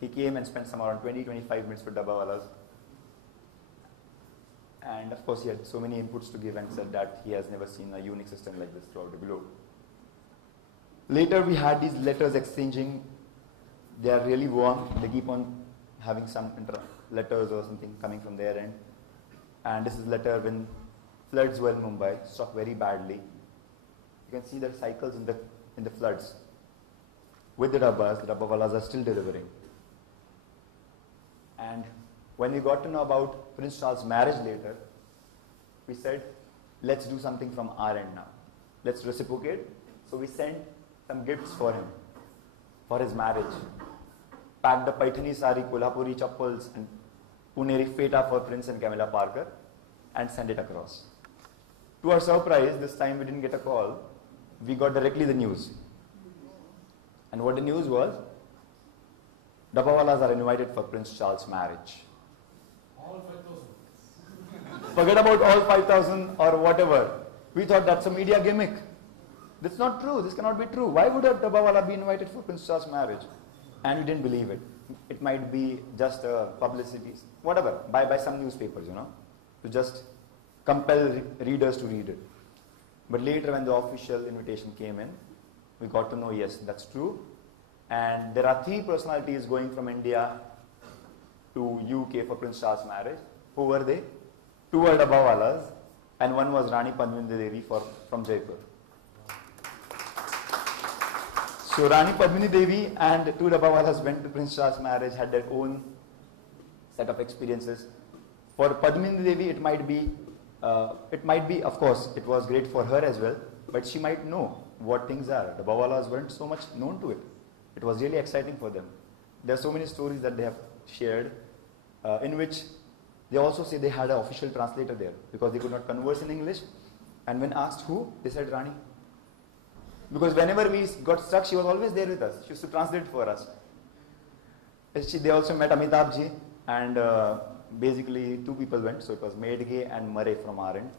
He came and spent some around 20-25 minutes with dabbawalas. And of course, he had so many inputs to give and said that he has never seen a unique system like this throughout the globe. Later, we had these letters exchanging. They are really warm. They keep on having some letters or something coming from their end. And this is letter when floods were in Mumbai, struck very badly. You can see the cycles in the floods. With the dabbawalas are still delivering. And when we got to know about Prince Charles' marriage later, we said, let's do something from our end now. Let's reciprocate. So we sent some gifts for him, for his marriage. Packed the Paithani sari, Kolhapuri chappals, and Puneri feta for Prince and Camilla Parker. and send it across. To our surprise, this time we didn't get a call. We got directly the news. And what the news was, Dabbawalas are invited for Prince Charles' marriage. All 5,000. Forget about all 5,000 or whatever. We thought that's a media gimmick. That's not true. This cannot be true. Why would a Dabbawala be invited for Prince Charles' marriage? And we didn't believe it. It might be just publicity, whatever, by some newspapers, to just compel readers to read it. But later when the official invitation came in, we got to know, yes, that's true. And there are 3 personalities going from India to UK for Prince Charles' marriage. Who were they? 2 were Dabbawalas and 1 was Rani Padmini Devi from Jaipur. So Rani Padmini Devi and 2 Dabbawalas went to Prince Charles' marriage, had their own set of experiences. For Padmini Devi, it might be, of course, it was great for her as well, but she might know what things are. The Dabbawalas weren't so much known to it. It was really exciting for them. There are so many stories that they have shared, in which they also say they had an official translator there because they could not converse in English. And when asked who, they said Rani. Because whenever we got stuck, she was always there with us. She used to translate for us. They also met Amitabh ji, and basically 2 people went. So it was Medge and Murray from our end.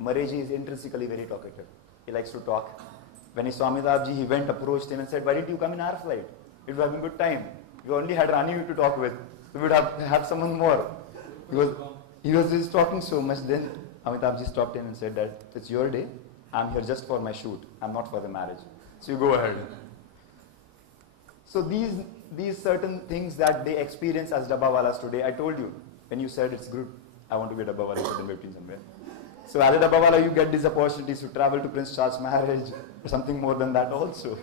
Murray ji is intrinsically very talkative. He likes to talk. When he saw Amitabh ji, he went, approached him and said, "Why didn't you come in our flight? It would have been a good time. We only had Rani to talk with. We would have had someone more." He was just talking so much. Then Amitabh ji stopped him and said that, "It's your day. I'm here just for my shoot. I'm not for the marriage. So you go ahead." So these certain things that they experience as Dabbawalas today, I told you, when you said it's good, I want to be a Dabbawala in between somewhere. So as a Dabbawala, you get these opportunities to travel to Prince Charles' marriage, or something more than that also.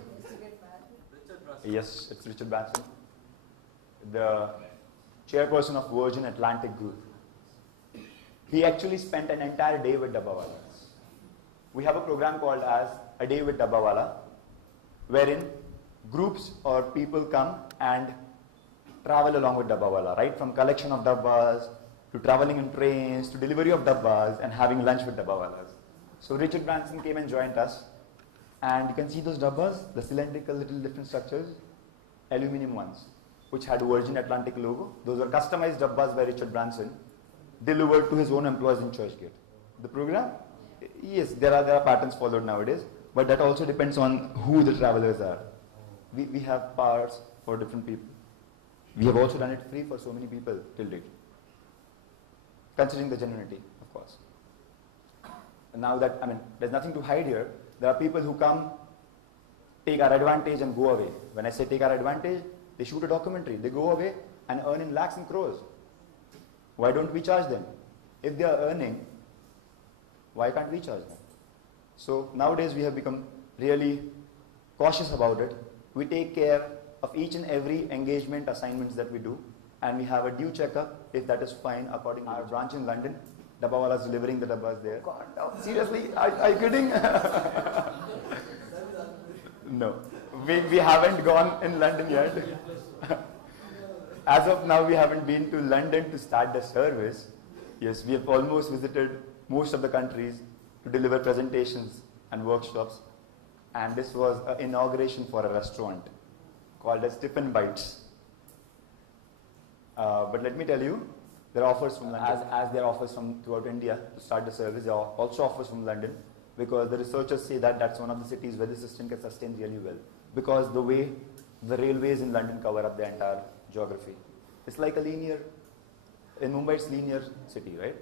Yes, it's Richard Branson, the chairperson of Virgin Atlantic Group. He actually spent an entire day with Dabbawalas. We have a program called as A Day with Dabbawala, wherein groups or people come and travel along with Dabbawala, right from collection of dabbas, to traveling in trains, to delivery of dabbas, and having lunch with Dabbawalas. So Richard Branson came and joined us, and you can see those dabbas, the cylindrical little different structures, aluminum ones, which had Virgin Atlantic logo. Those were customized dabbas by Richard Branson, delivered to his own employees in Churchgate. The program? Yes, there are patterns followed nowadays, but that also depends on who the travelers are. We have parts for different people. We have also done it free for so many people till date, considering the genuinity, of course. And now that, there's nothing to hide here. There are people who come, take our advantage and go away. When I say take our advantage, they shoot a documentary, they go away and earn in lakhs and crores. Why don't we charge them? If they are earning, why can't we charge them? So nowadays we have become really cautious about it. We take care of each and every engagement assignments that we do, and we have a due checkup if that is fine according to our branch in London. Dabbawalas delivering the dabbas there. God, no, seriously, are you kidding? No, we haven't gone in London yet. As of now, we haven't been to London to start the service. Yes, we have almost visited most of the countries to deliver presentations and workshops. And this was an inauguration for a restaurant called as Tiffin Bites. But let me tell you, there are offers from London. As there are offers from throughout India to start the service, there are also offers from London, because the researchers say that that's one of the cities where the system can sustain really well, because the way the railways in London cover up the entire geography. It's like a linear, in Mumbai it's linear city, right?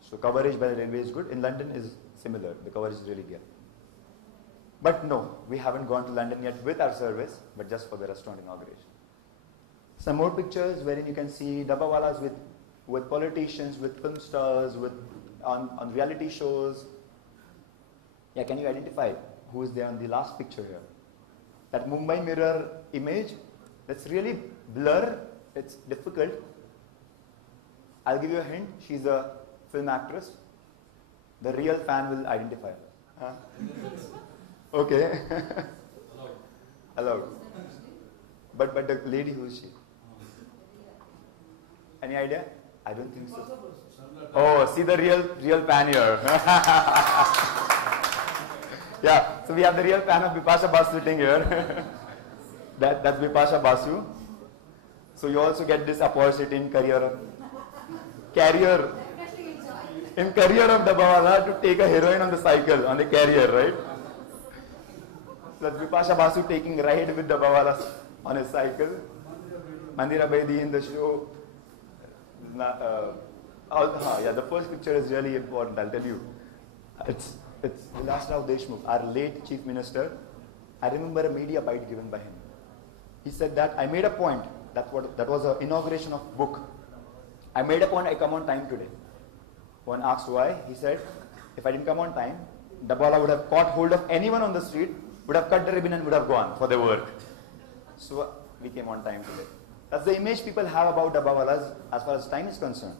So coverage by the railway is good. In London is similar, the coverage is really good. But no, we haven't gone to London yet with our service, but just for the restaurant inauguration. Some more pictures wherein you can see Dabbawalas with politicians, with film stars, on reality shows. Yeah, can you identify who is there on the last picture here? That Mumbai Mirror image, that's really blur, it's difficult. I'll give you a hint, she's a film actress. The real fan will identify her. Huh? Okay. Allowed. But the lady, who is she? Any idea? I don't think so. Oh, see the real fan here. Yeah, so we have the real fan of Bipasha Basu sitting here. That's Bipasha Basu. So you also get this opportunity in career of Dabawala to take a heroine on the cycle, on the carrier, right? So that's Bipasha Basu taking ride with Dabawala on his cycle. Mandira Baidi in the show. Yeah, the first picture is really important, I'll tell you. It's Vilasrao Deshmukh, our late Chief Minister. I remember a media bite given by him. He said that I made a point, that was an inauguration of book. I made a point, I come on time today. One asked why, he said, if I didn't come on time, Dabawala would have caught hold of anyone on the street, would have cut the ribbon and would have gone for their work. So we came on time today. That's the image people have about Dabawalas as far as time is concerned.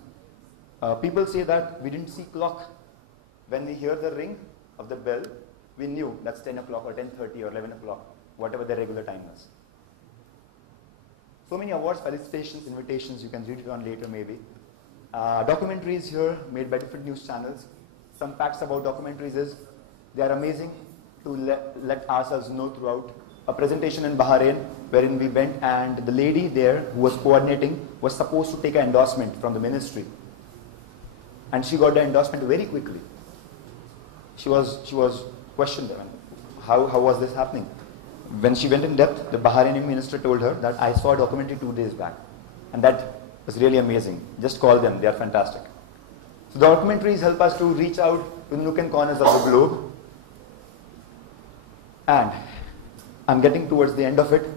People say that we didn't see clock. When we hear the ring of the bell, we knew that's 10 o'clock or 10:30 or 11 o'clock, whatever the regular time was. So many awards, felicitations, invitations, you can read it on later maybe. Documentaries here made by different news channels. Some facts about documentaries is they are amazing to let ourselves know throughout. A presentation in Bahrain wherein we went and the lady there who was coordinating was supposed to take an endorsement from the ministry. And she got the endorsement very quickly. She was questioned, how was this happening? When she went in depth, the Bahraini minister told her that I saw a documentary 2 days back. And that was really amazing. Just call them, they are fantastic. So documentaries help us to reach out to nook and corners of the globe. And I'm getting towards the end of it.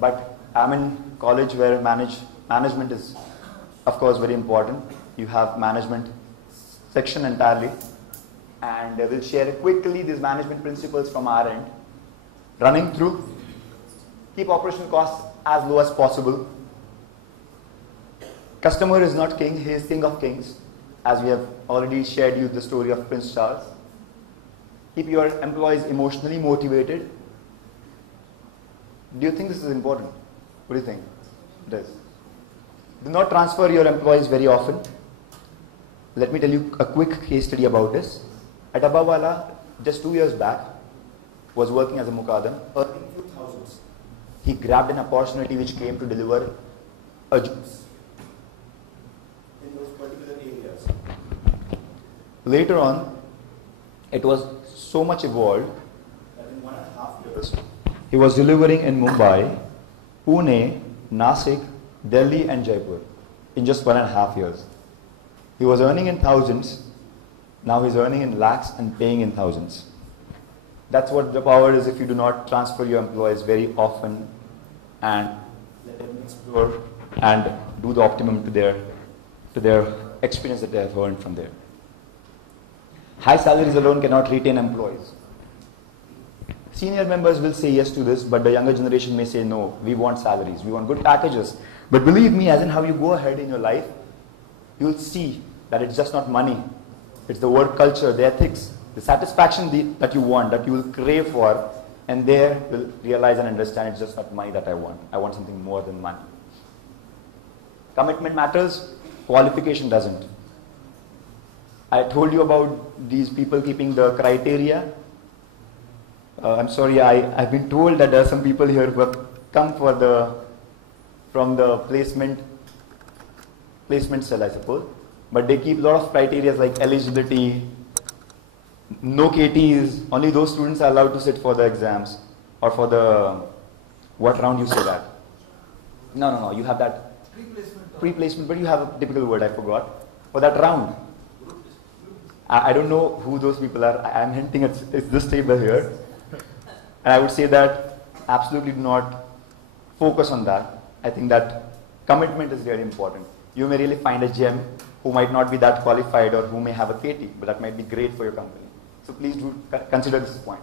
But I'm in college where management is, of course, very important. You have management section entirely. And we'll share quickly these management principles from our end. Running through, keep operational costs as low as possible. Customer is not king, he is king of kings. As we have already shared you the story of Prince Charles. Keep your employees emotionally motivated. Do you think this is important? What do you think? It is. Do not transfer your employees very often. Let me tell you a quick case study about this. At Dabawala, just 2 years back, was working as a Muqaddam, earning few thousands. He grabbed an opportunity which came to deliver a juice in those particular areas. Later on, it was so much evolved that in 1.5 years, he was delivering in Mumbai, Pune, Nasik, Delhi and Jaipur in just 1.5 years. He was earning in thousands, now he's earning in lakhs and paying in thousands. That's what the power is if you do not transfer your employees very often and let them explore and do the optimum to their experience that they have earned from there. High salaries alone cannot retain employees. Senior members will say yes to this, but the younger generation may say no, we want salaries, we want good packages. But believe me, as in how you go ahead in your life, you will see that it's just not money. It's the work culture, the ethics, the satisfaction that you want, that you will crave for, and there will realize and understand it's just not money that I want. I want something more than money. Commitment matters, qualification doesn't. I told you about these people keeping the criteria. I'm sorry, I've been told that there are some people here who have come from the placement cell, I suppose. But they keep a lot of criteria like eligibility, no KTs, only those students are allowed to sit for the exams or for the, what round you say that? No, you have that pre-placement, but you have a typical word, I forgot, for that round. I don't know who those people are. I'm hinting it's this table here. And I would say that absolutely do not focus on that. I think that commitment is very important. You may really find a gem who might not be that qualified or who may have a KT, but that might be great for your company. So please do consider this point.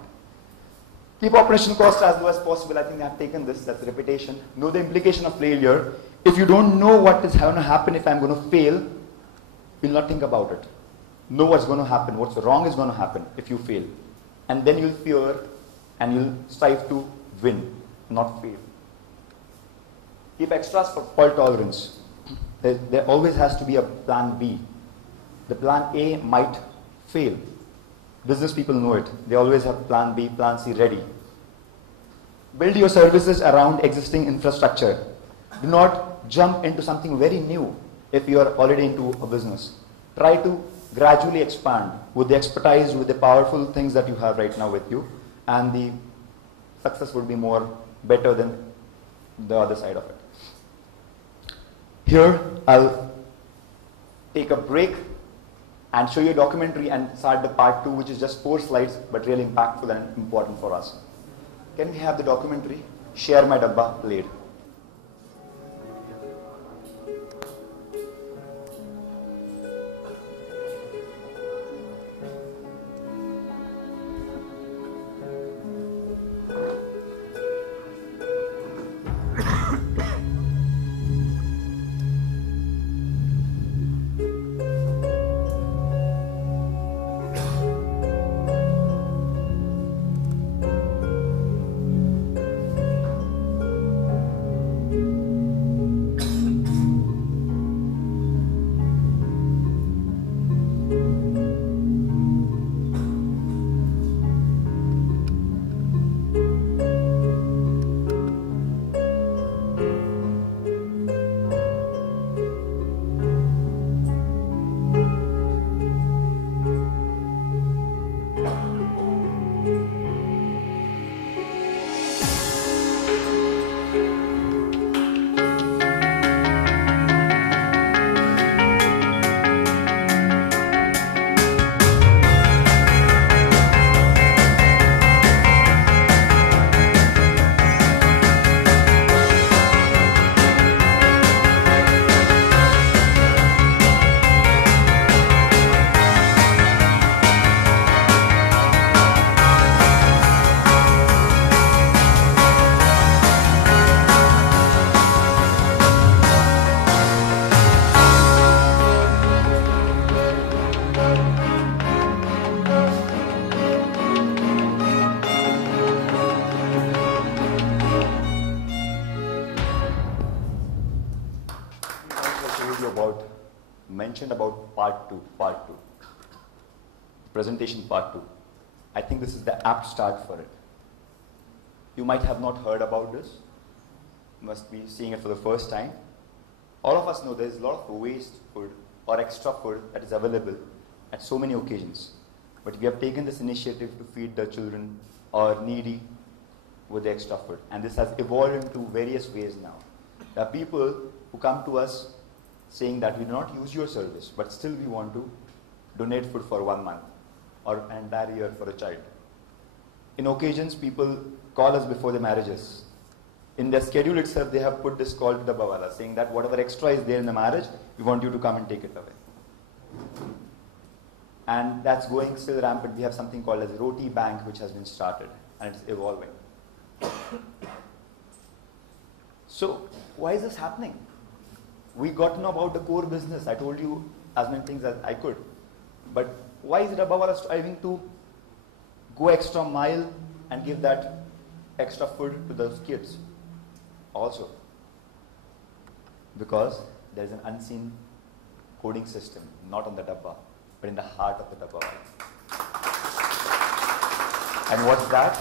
Keep operation costs as low as possible. I think I have taken this, that's repetition. Know the implication of failure. If you don't know what is going to happen if I'm going to fail, you'll not think about it. Know what's going to happen, what's wrong is going to happen if you fail. And then you'll fear and you'll strive to win, not fail. Keep extras for fault tolerance. There always has to be a plan B. The plan A might fail. Business people know it. They always have plan B, plan C ready. Build your services around existing infrastructure. Do not jump into something very new if you are already into a business. Try to gradually expand with the expertise, with the powerful things that you have right now with you, and the success would be better than the other side of it. Here, I'll take a break and show you a documentary and start the part 2, which is just 4 slides, but really impactful and important for us. Can we have the documentary? Share My Dabba played. Mentioned about part 2. Presentation part 2. I think this is the apt start for it. You might have not heard about this. You must be seeing it for the first time. All of us know there is a lot of waste food or extra food that is available at so many occasions. But we have taken this initiative to feed the children or needy with the extra food. And this has evolved into various ways now. There are people who come to us saying that we do not use your service, but still we want to donate food for 1 month or an entire year for a child. In occasions, people call us before the marriages. In their schedule itself, they have put this call to the Bawala, saying that whatever extra is there in the marriage, we want you to come and take it away. And that's going still rampant. We have something called as Roti Bank, which has been started, and it's evolving. So, why is this happening? We got to know about the core business. I told you as many things as I could. But why is the Bawala striving to go extra mile and give that extra food to those kids? Also, because there is an unseen coding system, not on the dabba, but in the heart of the dabba. And what's that?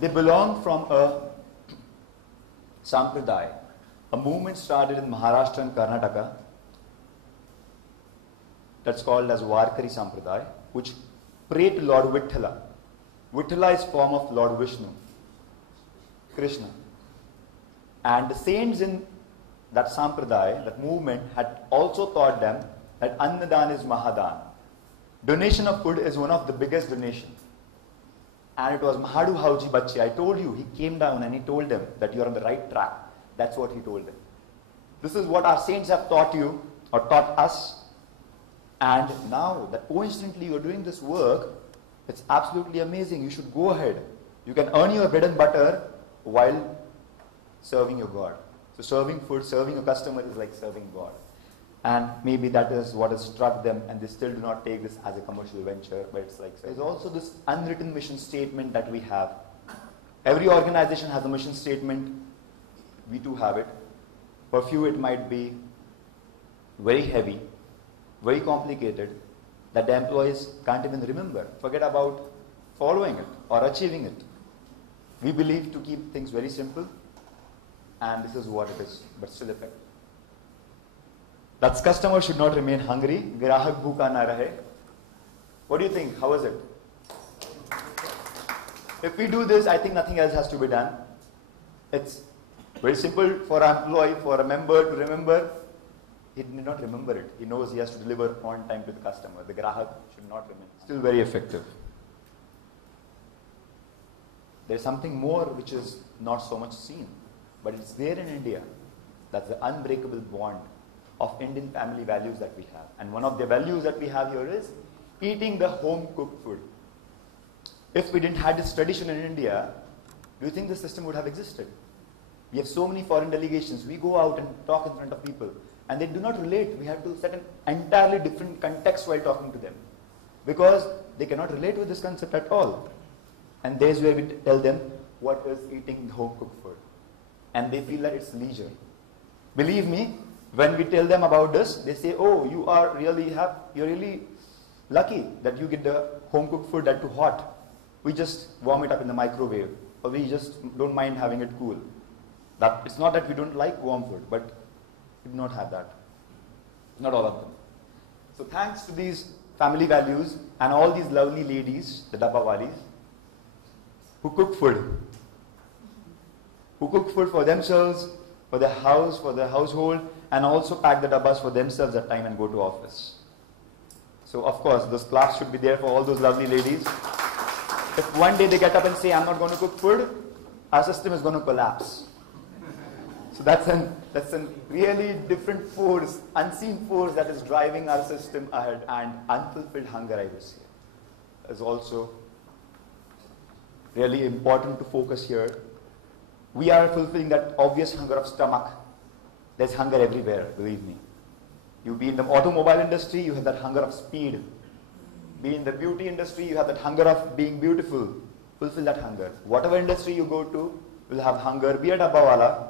They belong from a sampradaya. A movement started in Maharashtra and Karnataka that's called as Warkari Sampradaya, which pray to Lord Vithala. Vithala is form of Lord Vishnu, Krishna. And the saints in that Sampradaya, that movement, had also taught them that Annadan is Mahadan. Donation of food is one of the biggest donations. And it was Mahadu Hauji Bache. I told you, he came down and he told them that you are on the right track. That's what he told them. This is what our saints have taught you or taught us. And now that coincidentally you are doing this work, it's absolutely amazing. You should go ahead. You can earn your bread and butter while serving your God. So serving food, serving a customer is like serving God. And maybe that is what has struck them, and they still do not take this as a commercial venture, but it's like, there's also this unwritten mission statement that we have. Every organization has a mission statement. We too have it. For few it might be very heavy, very complicated, that the employees can't even remember. Forget about following it or achieving it. We believe to keep things very simple, and this is what it is, but still effective. That customer should not remain hungry. Grahak bhuka na rahe. What do you think? How is it? If we do this, I think nothing else has to be done. It's very simple for an employee, for a member to remember. He need not remember it. He knows he has to deliver on time to the customer. The grahak should not remain. Still very effective. There's something more which is not so much seen, but it's there in India. That's the unbreakable bond of Indian family values that we have. And one of the values that we have here is eating the home-cooked food. If we didn't have this tradition in India, do you think the system would have existed? We have so many foreign delegations. We go out and talk in front of people, and they do not relate. We have to set an entirely different context while talking to them, because they cannot relate with this concept at all. And there's where we tell them what is eating home-cooked food. And they feel that it's leisure. Believe me, when we tell them about this, they say, oh, you're really lucky that you get the home-cooked food that too hot. We just warm it up in the microwave, or we just don't mind having it cool. It's not that we don't like warm food, but we do not have that. Not all of them. So thanks to these family values and all these lovely ladies, the Dabbawalis, who cook food for themselves, for their house, for their household, and also pack the dabbas for themselves at time and go to office. So of course, those claps should be there for all those lovely ladies. If one day they get up and say, I'm not going to cook food, our system is going to collapse. So that's a really different force, unseen force that is driving our system ahead, and unfulfilled hunger, I would say, is also really important to focus here. We are fulfilling that obvious hunger of stomach. There's hunger everywhere, believe me. You be in the automobile industry, you have that hunger of speed. Be in the beauty industry, you have that hunger of being beautiful. Fulfill that hunger. Whatever industry you go to, will have hunger. Be a dabbawala,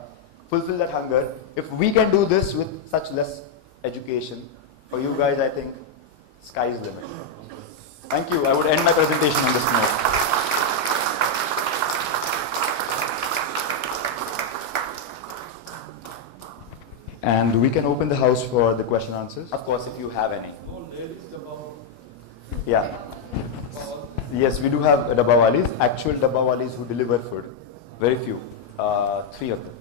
fulfill that hunger. If we can do this with such less education, for you guys, I think, sky's the limit. Thank you. I would end my presentation on this note. And we can open the house for the question answers. Of course, if you have any. Yeah. Yes, we do have dabbawalis, actual dabbawalis who deliver food. Very few. 3 of them.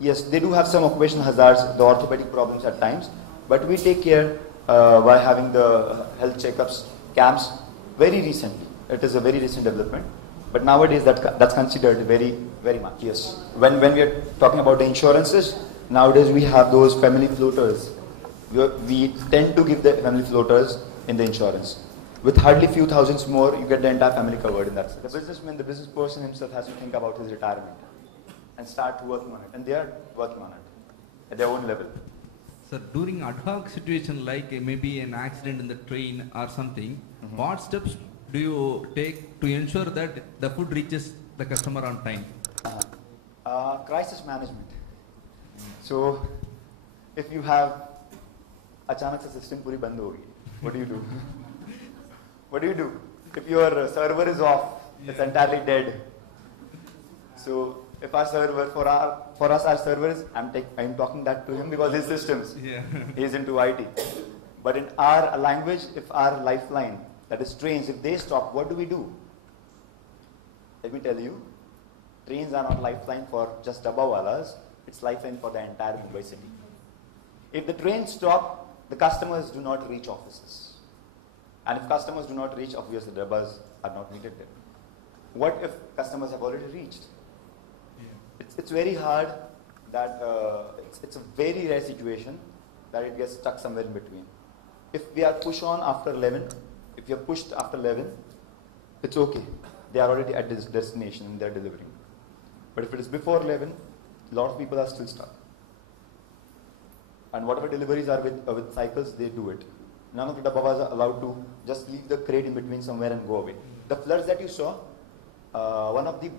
Yes, they do have some occupational hazards, the orthopedic problems at times, but we take care by having the health checkups, camps, very recently. It is a very recent development. But nowadays that's considered very, very much. Yes. When we are talking about the insurances, nowadays we have those family floaters. We tend to give the family floaters in the insurance. With hardly few thousands more, you get the entire family covered in that. The businessman, the business person himself has to think about his retirement and start working on it. And they are working on it at their own level. So during ad hoc situation like maybe an accident in the train or something, what steps do you take to ensure that the food reaches the customer on time? Crisis management. So, if you have achanak se system puri band ho gayi, what do you do? What do you do? If your server is off, it's entirely dead. So, if our server, for us our servers, I'm talking that to him because his systems, he is into IT. But in our language, if our lifeline, that is trains, if they stop, what do we do? Let me tell you, trains are not lifeline for just dabbawalas, it's lifeline for the entire Mumbai city. If the trains stop, the customers do not reach offices. And if customers do not reach, obviously the dabbas are not needed there. What if customers have already reached? It's very hard that, it's a very rare situation that it gets stuck somewhere in between. If we are pushed on after 11, if you are pushed after 11, it's okay. They are already at this destination and they are delivering. But if it is before 11, a lot of people are still stuck. And whatever deliveries are with cycles, they do it. None of the dabbas are allowed to just leave the crate in between somewhere and go away. The floods that you saw, one of the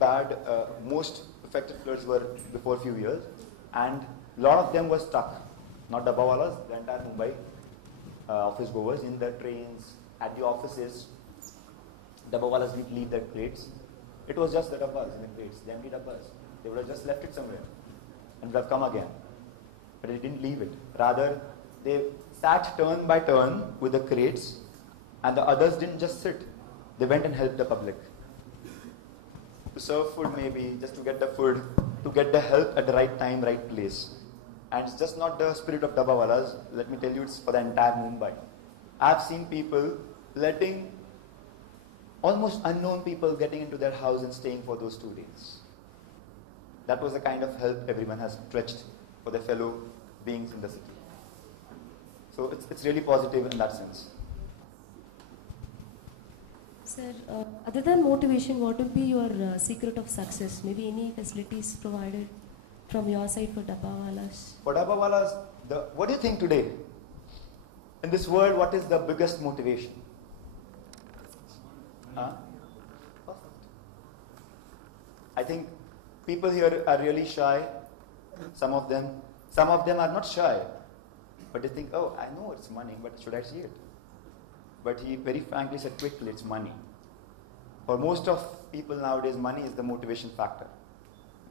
most affected floods were before a few years, and a lot of them were stuck. not dabbawalas, the entire Mumbai office goers in the trains, at the offices, dabbawalas didn't leave their crates. It was just the dabbas in the crates, the empty dabbas. They would have just left it somewhere and would have come again. But they didn't leave it. Rather, they sat turn by turn with the crates, and the others didn't just sit. They went and helped the public. To serve food maybe, just to get the food, to get the help at the right time, right place. And it's just not the spirit of dabbawalas. Let me tell you, it's for the entire Mumbai. I've seen people letting almost unknown people getting into their house and staying for those 2 days. That was the kind of help everyone has stretched for their fellow beings in the city. So it's really positive in that sense. Sir, other than motivation, what would be your secret of success? Maybe any facilities provided from your side for dabbawalas? For dabbawalas, what do you think today? In this world, what is the biggest motivation? Huh? I think people here are really shy. Some of them are not shy, but they think, oh, I know it's money, but should I see it? But he very frankly said quickly, it's money. For most of people nowadays, money is the motivation factor.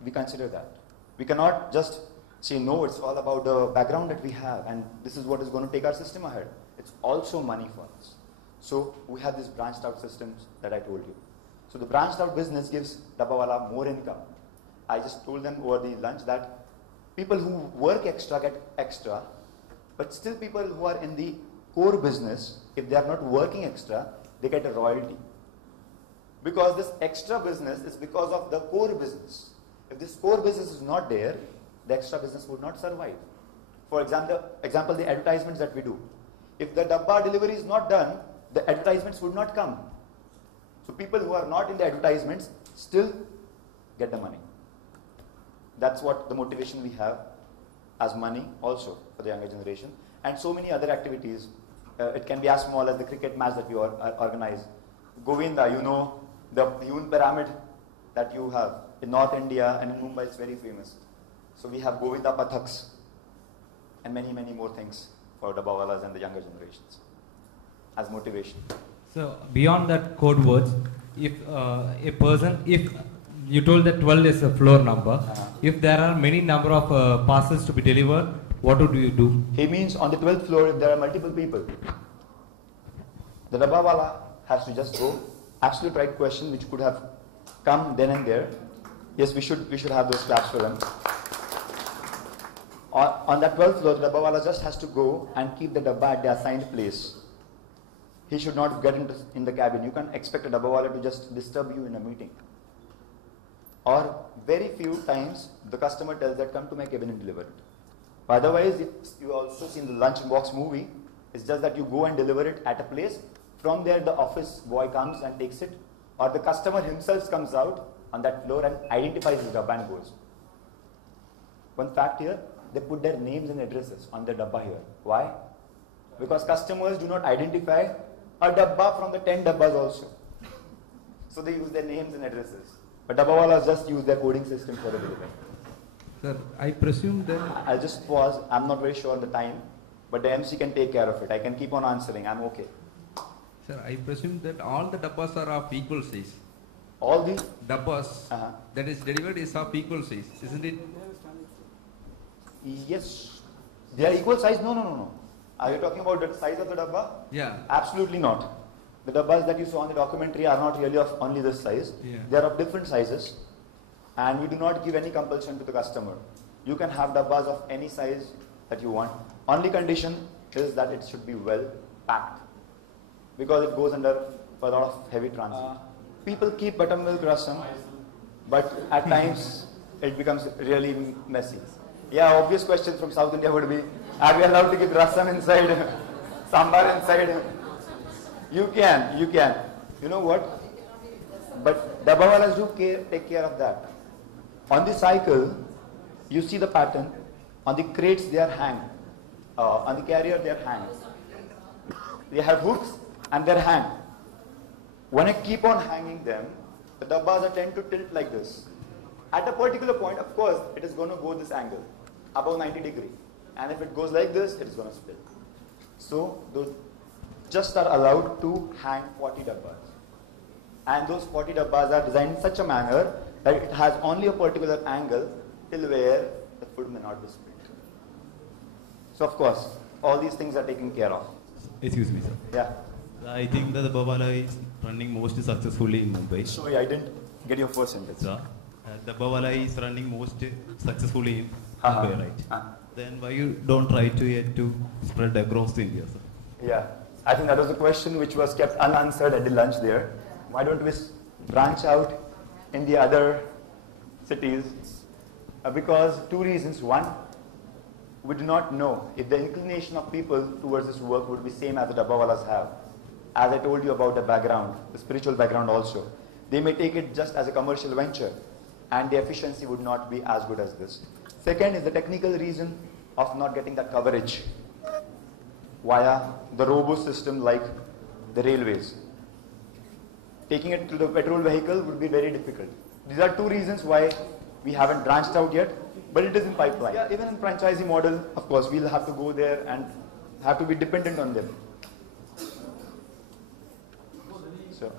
We consider that. We cannot just say, no, it's all about the background that we have, and this is what is going to take our system ahead. It's also money for us. So we have these branched out systems that I told you. So the branched out business gives dabbawala more income. I just told them over the lunch that people who work extra get extra, but still people who are in the core business, if they are not working extra, they get a royalty. Because this extra business is because of the core business. If this core business is not there, the extra business would not survive. For example, the advertisements that we do. If the dabba delivery is not done, the advertisements would not come. So people who are not in the advertisements still get the money. That's what the motivation we have as money also for the younger generation. And so many other activities. It can be as small as the cricket match that we organize. Govinda, you know, the human pyramid that you have in North India and in Mumbai is very famous. So we have Govinda Pathaks and many, many more things for dabbawalas and the younger generations as motivation. So beyond that code words, if if you told that 12 is a floor number, if there are many number of parcels to be delivered, what would you do? He means on the 12th floor, if there are multiple people, the dabbawala has to just go. Absolute right question, which could have come then and there. Yes, we should have those claps for them. On that 12th floor, the dabbawala just has to go and keep the dabba at the assigned place. He should not get in the cabin. You can't expect a dabbawala to just disturb you in a meeting. Or very few times, the customer tells that, come to my cabin and deliver it. Otherwise, if you also seen the lunchbox movie, it's just that you go and deliver it at a place. From there, the office boy comes and takes it, or the customer himself comes out on that floor and identifies his dabba and goes. One fact here, they put their names and addresses on the dabba here. Why? Because customers do not identify a dabba from the 10 dabbas also. So they use their names and addresses. But dabbawalas just use their coding system for the delivery. Sir, I presume that... I'll just pause. I'm not very sure on the time, but the MC can take care of it. I can keep on answering. I'm okay. Sir, I presume that all the dabbas are of equal size. All the dabbas that is delivered is of equal size, isn't it? Yes. They are equal size? No. Are you talking about the size of the dabba? Yeah. Absolutely not. The dabbas that you saw in the documentary are not really of only this size. Yeah. They are of different sizes. And we do not give any compulsion to the customer. You can have dabbas of any size that you want. Only condition is that it should be well packed, because it goes under a lot of heavy transit. People keep buttermilk rasam, but at times it becomes really messy. Yeah, obvious question from South India would be, are we allowed to keep rasam inside, sambar inside? You can. You know what? But dabbawalas do take care of that. On the cycle, you see the pattern. On the crates, they are hanged. On the carrier, they are hanged. They have hooks and they are hanged. When I keep on hanging them, the dabbas tend to tilt like this. At a particular point, of course, it is going to go this angle, above 90 degree. And if it goes like this, it is going to spill. So those just are allowed to hang 40 dabbas. And those 40 dabbas are designed in such a manner that it has only a particular angle till where the food may not be spilled. So of course, all these things are taken care of. Excuse me, sir. Yeah. I think that the Dabawala is running most successfully in Mumbai. Sorry, I didn't get your first sentence. Sir, the Dabawala is running most successfully in Mumbai, right? Then why you don't try to spread across India, sir? Yeah, I think that was a question which was kept unanswered at the lunch there. Why don't we branch out in the other cities? Because two reasons. One, we do not know if the inclination of people towards this work would be same as the Dabbawalas have. As I told you about the background, the spiritual background also. They may take it just as a commercial venture and the efficiency would not be as good as this. Second is the technical reason of not getting that coverage via the robust system like the railways. Taking it through the petrol vehicle would be very difficult. These are two reasons why we haven't branched out yet, but it is in pipeline. Yeah, even in franchisee model, of course, we'll have to go there and have to be dependent on them. So,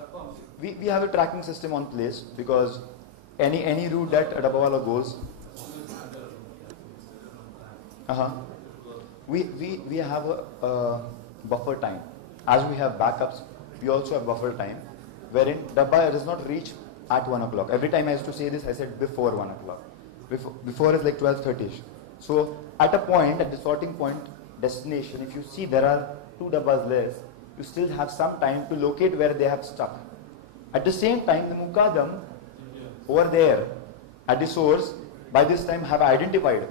we have a tracking system on place because any route that a Dabbawala goes, we have a buffer time. As we have backups, we also have buffer time, wherein Dabba does not reach at 1 o'clock. Every time I used to say this, I said before 1 o'clock. Before is like 12:30. So at a point, at the sorting point destination, if you see there are 2 dabbas less, you still have some time to locate where they have stuck. At the same time, the Mukaddam over there at the source, by this time have identified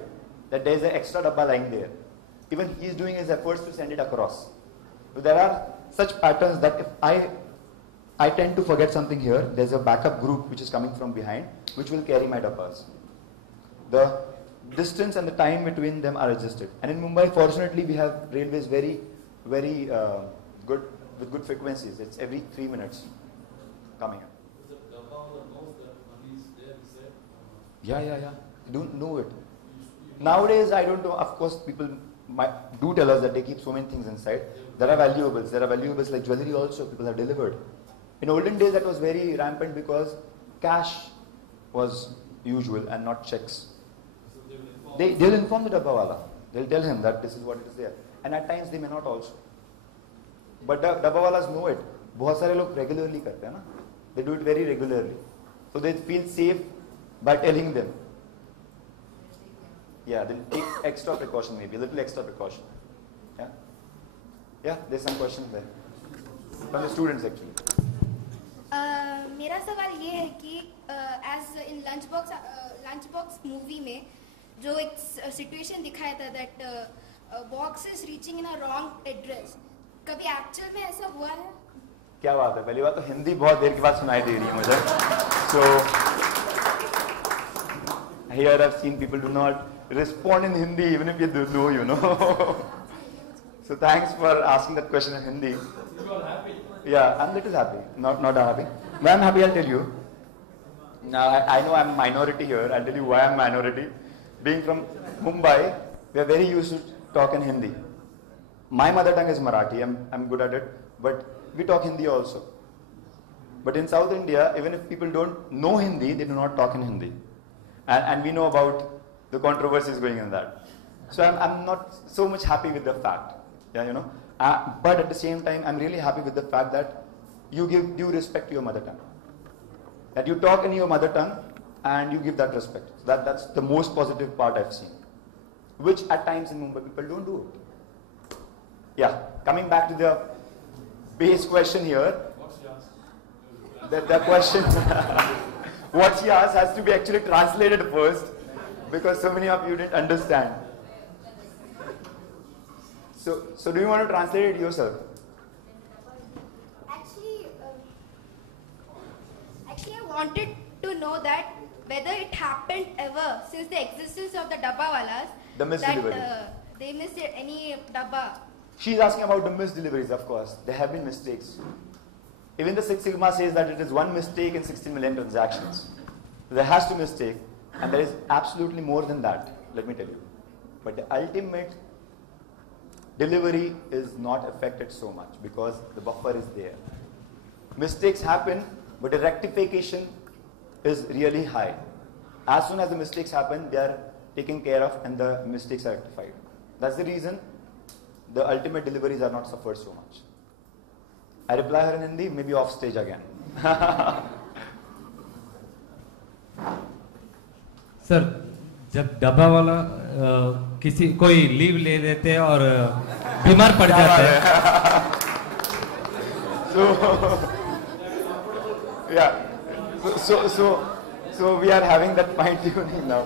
that there is an extra dabba lying there. Even he is doing his efforts to send it across. So there are such patterns that if I tend to forget something here, there's a backup group which is coming from behind, which will carry my dabbas. The distance and the time between them are adjusted. And in Mumbai, fortunately, we have railways very good, with good frequencies. It's every 3 minutes coming up. Yeah. You don't know it. Nowadays, I don't know. Of course, people do tell us that they keep so many things inside. There are valuables. There are valuables like jewelry also people have delivered. In olden days, that was very rampant because cash was usual and not checks. They'll inform the Dabbawala. They'll tell him that this is what is there. And at times, they may not also. But the Dabbawalas know it. बहुत सारे लोग regularly करते हैं ना. They do it very regularly. So they feel safe by telling them. Yeah, they'll take extra precaution maybe, a little extra precaution. Yeah, there's some questions there. From the students actually. मेरा सवाल ये है कि as in lunchbox movie में जो एक situation दिखाया था that box is reaching in a wrong address. कभी actual में ऐसा हुआ है? क्या बात है, पहली बात तो हिंदी बहुत देर के बाद सुनाई दे रही है मुझे. So here I've seen people do not respond in Hindi even if you do, you know. So thanks for asking that question in Hindi. You are happy? Yeah, I'm a little happy. Not happy. Why I'm happy, I'll tell you. Now, I know I'm minority here. I'll tell you why I'm minority. Being from Mumbai, we are very used to talk in Hindi. My mother tongue is Marathi. I'm good at it. But we talk Hindi also. But in South India, even if people don't know Hindi, they do not talk in Hindi. And we know about the controversies going in that. So I'm not so much happy with the fact. Yeah, you know. But at the same time, I'm really happy with the fact that you give due respect to your mother tongue. That you talk in your mother tongue and you give that respect. That's the most positive part I've seen. Which at times in Mumbai people don't do it. Yeah, coming back to the base question here. The question, what she asked has to be actually translated first because so many of you didn't understand. So do you want to translate it yourself? Actually, I wanted to know that whether it happened ever since the existence of the Dabbawalas The misdelivery. that they missed any Dabba. She's asking about the misdeliveries, of course. There have been mistakes. Even the Six Sigma says that it is one mistake in 16 million transactions. There has to be mistake, and there is absolutely more than that, let me tell you. but the ultimate delivery is not affected so much because the buffer is there. Mistakes happen, but the rectification is really high. As soon as the mistakes happen, they are taken care of and the mistakes are rectified. That's the reason the ultimate deliveries are not suffered so much. I reply her in Hindi, maybe off stage again. Sir, जब डब्बा वाला किसी कोई leave ले लेते हैं और बीमार पड़ जाते हैं so we are having that fine tuning now.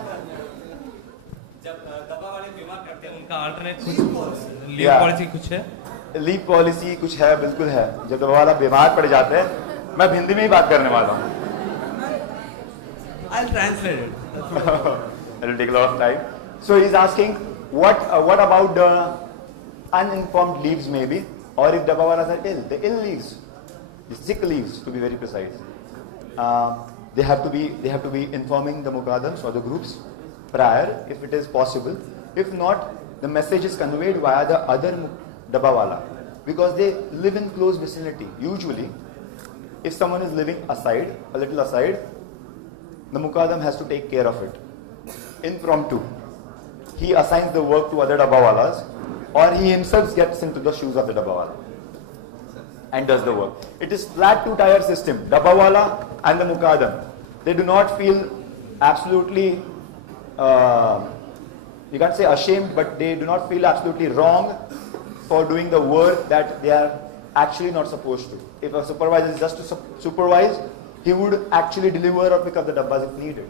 जब डब्बा वाले बीमार करते हैं उनका अल्टरनेट कुछ लीव पॉलिसी कुछ है? लीव पॉलिसी कुछ है, बिल्कुल है. जब डब्बा वाला बीमार पड़ जाते हैं, मैं हिंदी में ही बात करने वाला हूँ. I'll translate it. It will take a lot of time. So he's asking, what about the uninformed leaves maybe, or if dabbawalas are ill, the ill leaves, the sick leaves to be very precise. They have to be informing the muqaddams or the groups prior if it is possible. If not, the message is conveyed via the other dabbawala because they live in close vicinity. Usually, if someone is living aside, a little aside, the muqaddam has to take care of it. Impromptu. He assigns the work to other dabbawalas, or he himself gets into the shoes of the dabbawala and does the work. It is flat two-tier system. Dabbawala and the muqaddam. They do not feel absolutely, you can't say ashamed, but they do not feel absolutely wrong for doing the work that they are actually not supposed to. If a supervisor is just to supervise, he would actually deliver or pick up the dabbas if needed.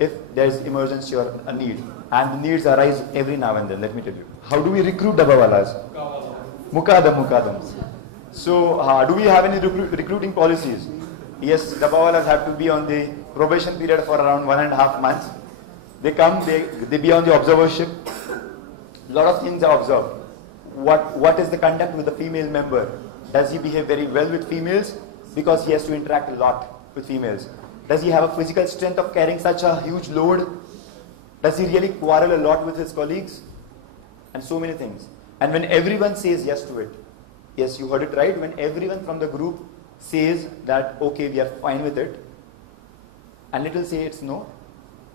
If there is emergency or a need. And the needs arise every now and then, let me tell you. How do we recruit dabbawalas? Muqaddams. So, do we have any recruiting policies? Yes, dabbawalas have to be on the probation period for around 1.5 months. They come, they be on the observership. A lot of things are observed. What is the conduct with the female member? Does he behave very well with females? Because he has to interact a lot with females. Does he have a physical strength of carrying such a huge load? Does he really quarrel a lot with his colleagues? And so many things. And when everyone says yes to it, yes, you heard it right, when everyone from the group says that, okay, we are fine with it, and little say it's no,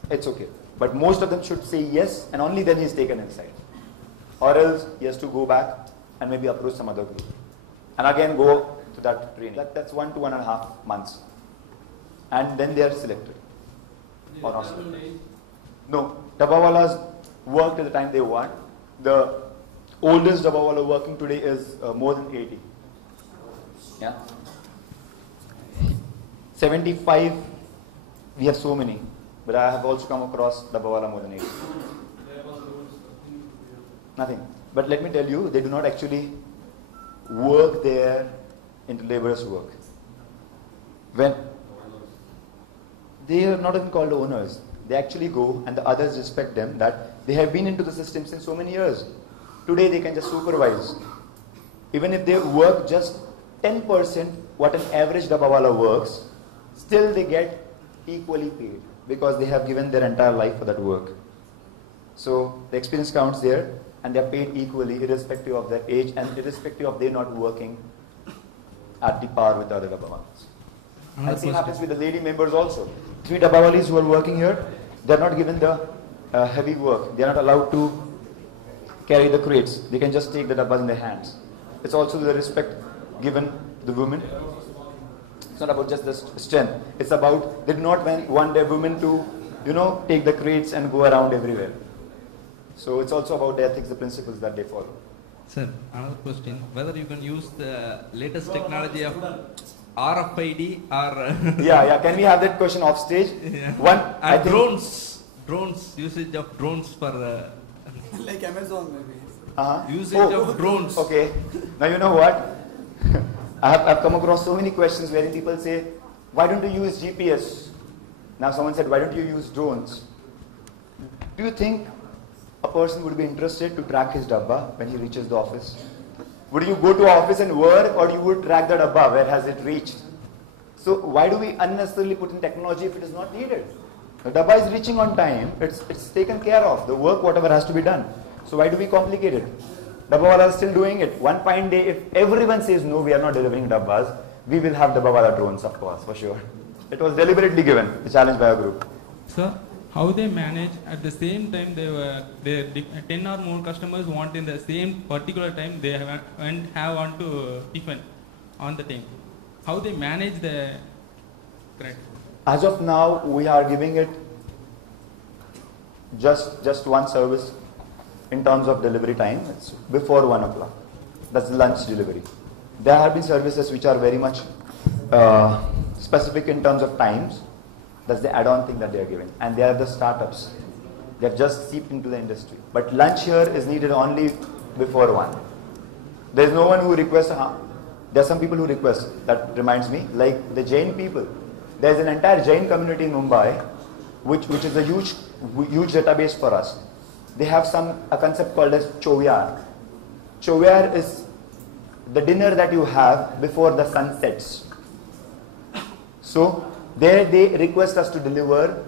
it's okay. But most of them should say yes, and only then he is taken inside. Or else he has to go back and maybe approach some other group. And again go to that training. That's 1 to 1.5 months. And then they are selected. Or not selected. No. Dabbawalas work at the time they want. The oldest dabbawala working today is more than 80. Yeah. 75, we have so many. But I have also come across dabbawala more than 80. Nothing. But let me tell you, they do not actually work there into laborers' work. When they are not even called owners, they actually go and the others respect them that they have been into the system since so many years. Today they can just supervise. Even if they work just 10% what an average dabbawala works, still they get equally paid because they have given their entire life for that work. So the experience counts there and they are paid equally irrespective of their age and irrespective of they not working at the par with other dabbawalas. And same happens with the lady members also. 3 dabbawalis who are working here, they are not given the heavy work. They are not allowed to carry the crates. They can just take the dabbas in their hands. It's also the respect given to the women. It's not about just the strength. It's about, they do not want their women to, take the crates and go around everywhere. So it's also about the ethics, the principles that they follow. Sir, another question. Whether you can use the latest technology of RFID or... yeah. Can we have that question off stage? Yeah. And drones, usage of drones for... like Amazon maybe. Usage of drones. Okay. Now you know what? I've come across so many questions wherein people say, why don't you use GPS? Now someone said, why don't you use drones? Do you think a person would be interested to track his dabba when he reaches the office? Would you go to office and work, or you would track the dabba, where has it reached? So why do we unnecessarily put in technology if it is not needed? The dabba is reaching on time. It's taken care of. The work, whatever has to be done. So why do we complicate it? Dabbawala is still doing it. One fine day, if everyone says no, we are not delivering dabbas, we will have Dabbawala drones, of course, for sure. It was deliberately given, the challenge by our group. Sir, how they manage at the same time 10 or more customers want in the same particular time they have to tiffin on the time. How they manage the correct? As of now, we are giving it just one service in terms of delivery time. It's before 1 o'clock. That's the lunch delivery. There have been services which are very much specific in terms of times. That's the add-on thing that they are giving. And they are the startups. They have just seeped into the industry. But lunch here is needed only before 1. There is no one who requests. There are some people who request. That reminds me, like the Jain people. There is an entire Jain community in Mumbai, which is a huge database for us. They have a concept called as chovyar. Chovyar is the dinner that you have before the sun sets. So there they request us to deliver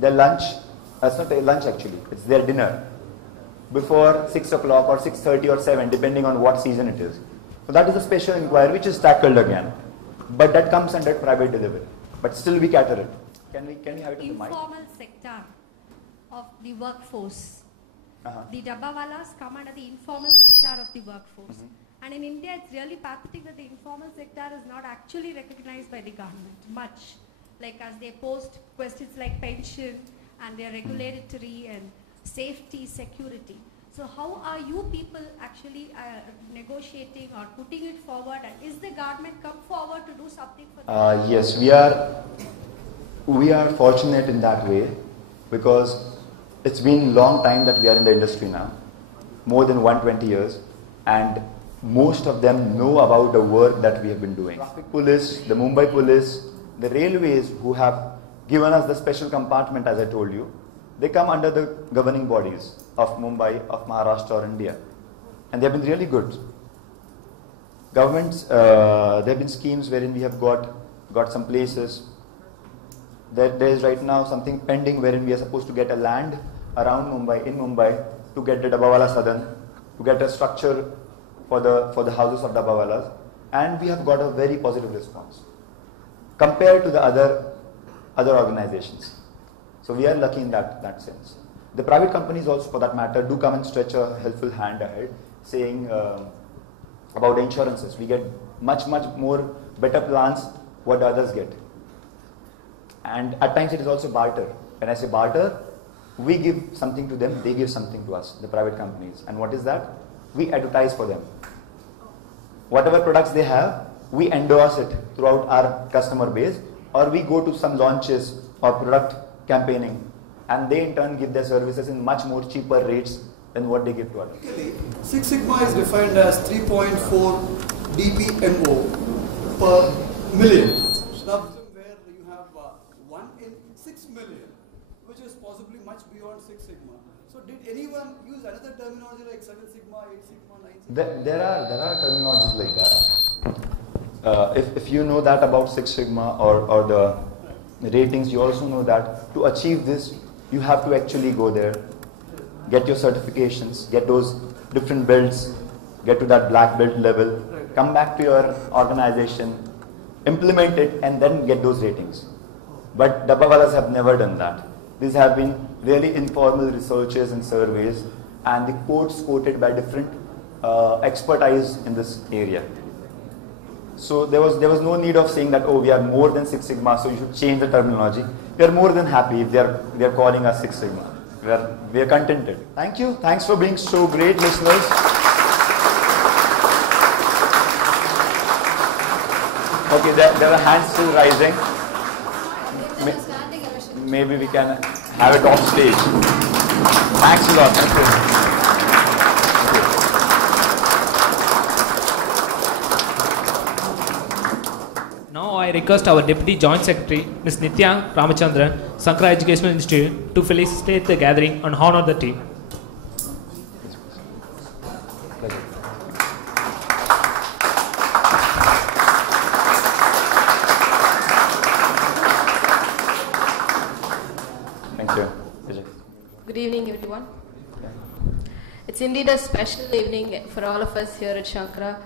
their lunch. It's not their lunch actually, it's their dinner before 6 o'clock or 6:30 or 7, depending on what season it is. So that is a special inquiry which is tackled again. But that comes under private delivery. But still we cater it. Can we have it in the mic? Informal sector of the workforce. The dabbawalas come under the informal sector of the workforce. And in India, it's really pathetic that the informal sector is not actually recognized by the government much. Like as they post questions like pension and their regulatory and safety, security. So how are you people actually negotiating or putting it forward? And is the government come forward to do something for that? Yes, we are fortunate in that way because it's been a long time that we are in the industry now, more than 120 years, and most of them know about the work that we have been doing. Traffic police, the Mumbai police, the railways who have given us the special compartment, as I told you, they come under the governing bodies of Mumbai, of Maharashtra or India. And they have been really good. Governments, there have been schemes wherein we have got some places. There is right now something pending wherein we are supposed to get a land around Mumbai, in Mumbai, to get the Dabbawala Sadan, to get a structure for the houses of Dabbawalas. And we have got a very positive response compared to the other organizations. So we are lucky in that sense. The private companies also, for that matter, do come and stretch a helpful hand ahead, saying about the insurances. We get much more better plans what the others get. And at times it is also barter. When I say barter, we give something to them, they give something to us, the private companies. And what is that? We advertise for them. Whatever products they have, we endorse it throughout our customer base, or we go to some launches or product campaigning, and they in turn give their services in much more cheaper rates than what they give to others. Six Sigma is defined as 3.4 DPMO per million. Where you have 1 in 6 million, which is possibly much beyond Six Sigma. So did anyone use another terminology like 7 Sigma, 8 Sigma, 9 Sigma? There are terminologies like that. If you know that about Six Sigma or the ratings, you also know that to achieve this, you have to actually go there, get your certifications, get those different belts, get to that black belt level, come back to your organization, implement it, and then get those ratings. But Dabbawalas have never done that. These have been really informal researches and surveys, and the quotes quoted by different expertise in this area. So there was no need of saying that, oh, we are more than Six Sigma, so you should change the terminology. We are more than happy if they are calling us Six Sigma. We are contented. Thank you. Thanks for being so great listeners. Okay, there are hands still rising. Maybe we can have it off stage. Thanks a lot. Thank you. Now I request our Deputy Joint Secretary, Ms. Nitya Ramachandran, Sankara Educational Institute, to felicitate the gathering and honor the team. It's indeed a special evening for all of us here at Shankara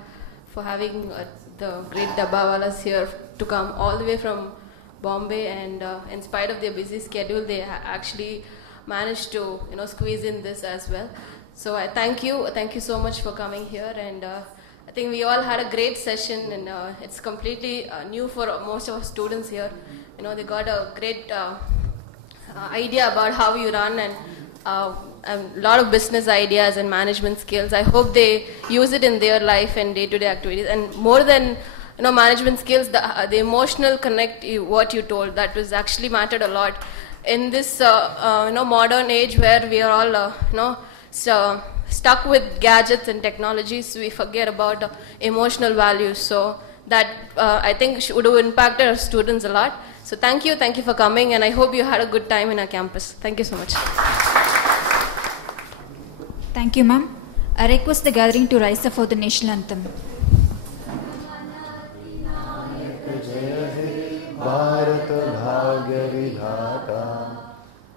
for having the great Dabbawalas here to come all the way from Bombay, and in spite of their busy schedule, they actually managed to squeeze in this as well. So I thank you so much for coming here, and I think we all had a great session, and it's completely new for most of our students here. They got a great idea about how you run, and a lot of business ideas and management skills. I hope they use it in their life and day-to-day activities. And more than management skills, the emotional connect, what you told, that was actually mattered a lot in this modern age where we are all stuck with gadgets and technologies. We forget about emotional values. So that I think would have impacted our students a lot. So thank you for coming, and I hope you had a good time in our campus. Thank you so much. Thank you, ma'am. I request the gathering to rise up for the national anthem. Bharat भाग्य विधाता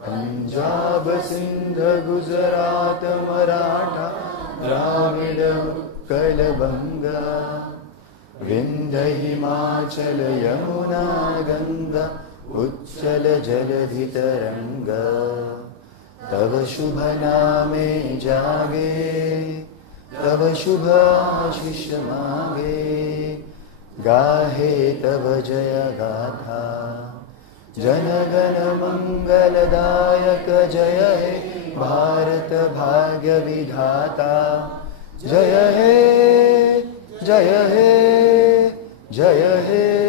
पंजाब सिंध गुजरात मराठा द्राविड उत्कल बंगा विंध्य हिमाचल यमुना गंगा उच्चल जलधि तरंगा तव शुभ नामे जागे तव शुभ आशीष मांगे गाहे तव जय गाथा जनगण मंगलदायक जय हे भारत भाग्य विधाता जय हे जय हे जय हे